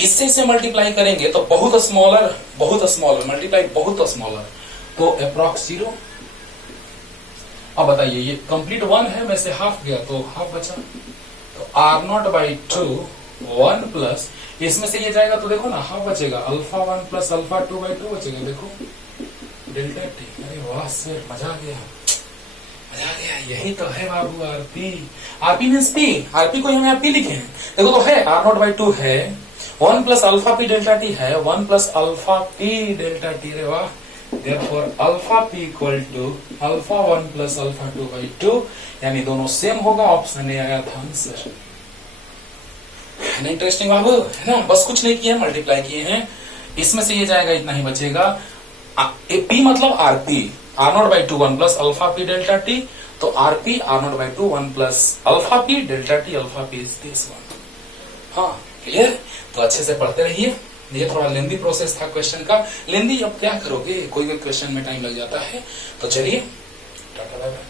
इससे से मल्टीप्लाई करेंगे तो बहुत स्मॉलर मल्टीप्लाई बहुत स्मॉलर, तो अप्रॉक्स 0। अब बताइए ये कंप्लीट 1 है, में से हाफ गया तो हाफ बचा, तो R0/2 1 प्लस इसमें से ये जाएगा तो देखो ना हाफ बचेगा, अल्फा 1 प्लस अल्फा 2/2 बचेगा, देखो डेल्टा टी। अरे वाह सर, मजा आ गया, मजा आ गया, यही तो है बाबू RP. RP means P, RP को हम यहाँ पी लिखे हैं, देखो तो है R0/2 है, 1 plus alpha P delta T है, 1 plus alpha P delta T. रे वाह, therefore alpha P equal to alpha 1 plus alpha 2/2, यानी दोनों सेम होगा, ऑप्शन ए आया था आंसर। इंटरेस्टिंग बाबू, है ना? बस कुछ नहीं किया, मल्टीप्लाई किए हैं, इसमें से ये जाएगा, इतना ही बचेगा। पी मतलब RP, R0/2 1 plus alpha P delta T, तो RP R0/2 1 plus alpha P delta T, alpha P is this one. हाँ क्लियर? तो अच्छे से पढ़ते रहिए, ये थोड़ा लेंदी प्रोसेस था क्वेश्चन का, लेंदी अब क्या करोगे, कोई भी क्वेश्चन में टाइम लग जाता है। तो चलिए, टाटा बाय बाय।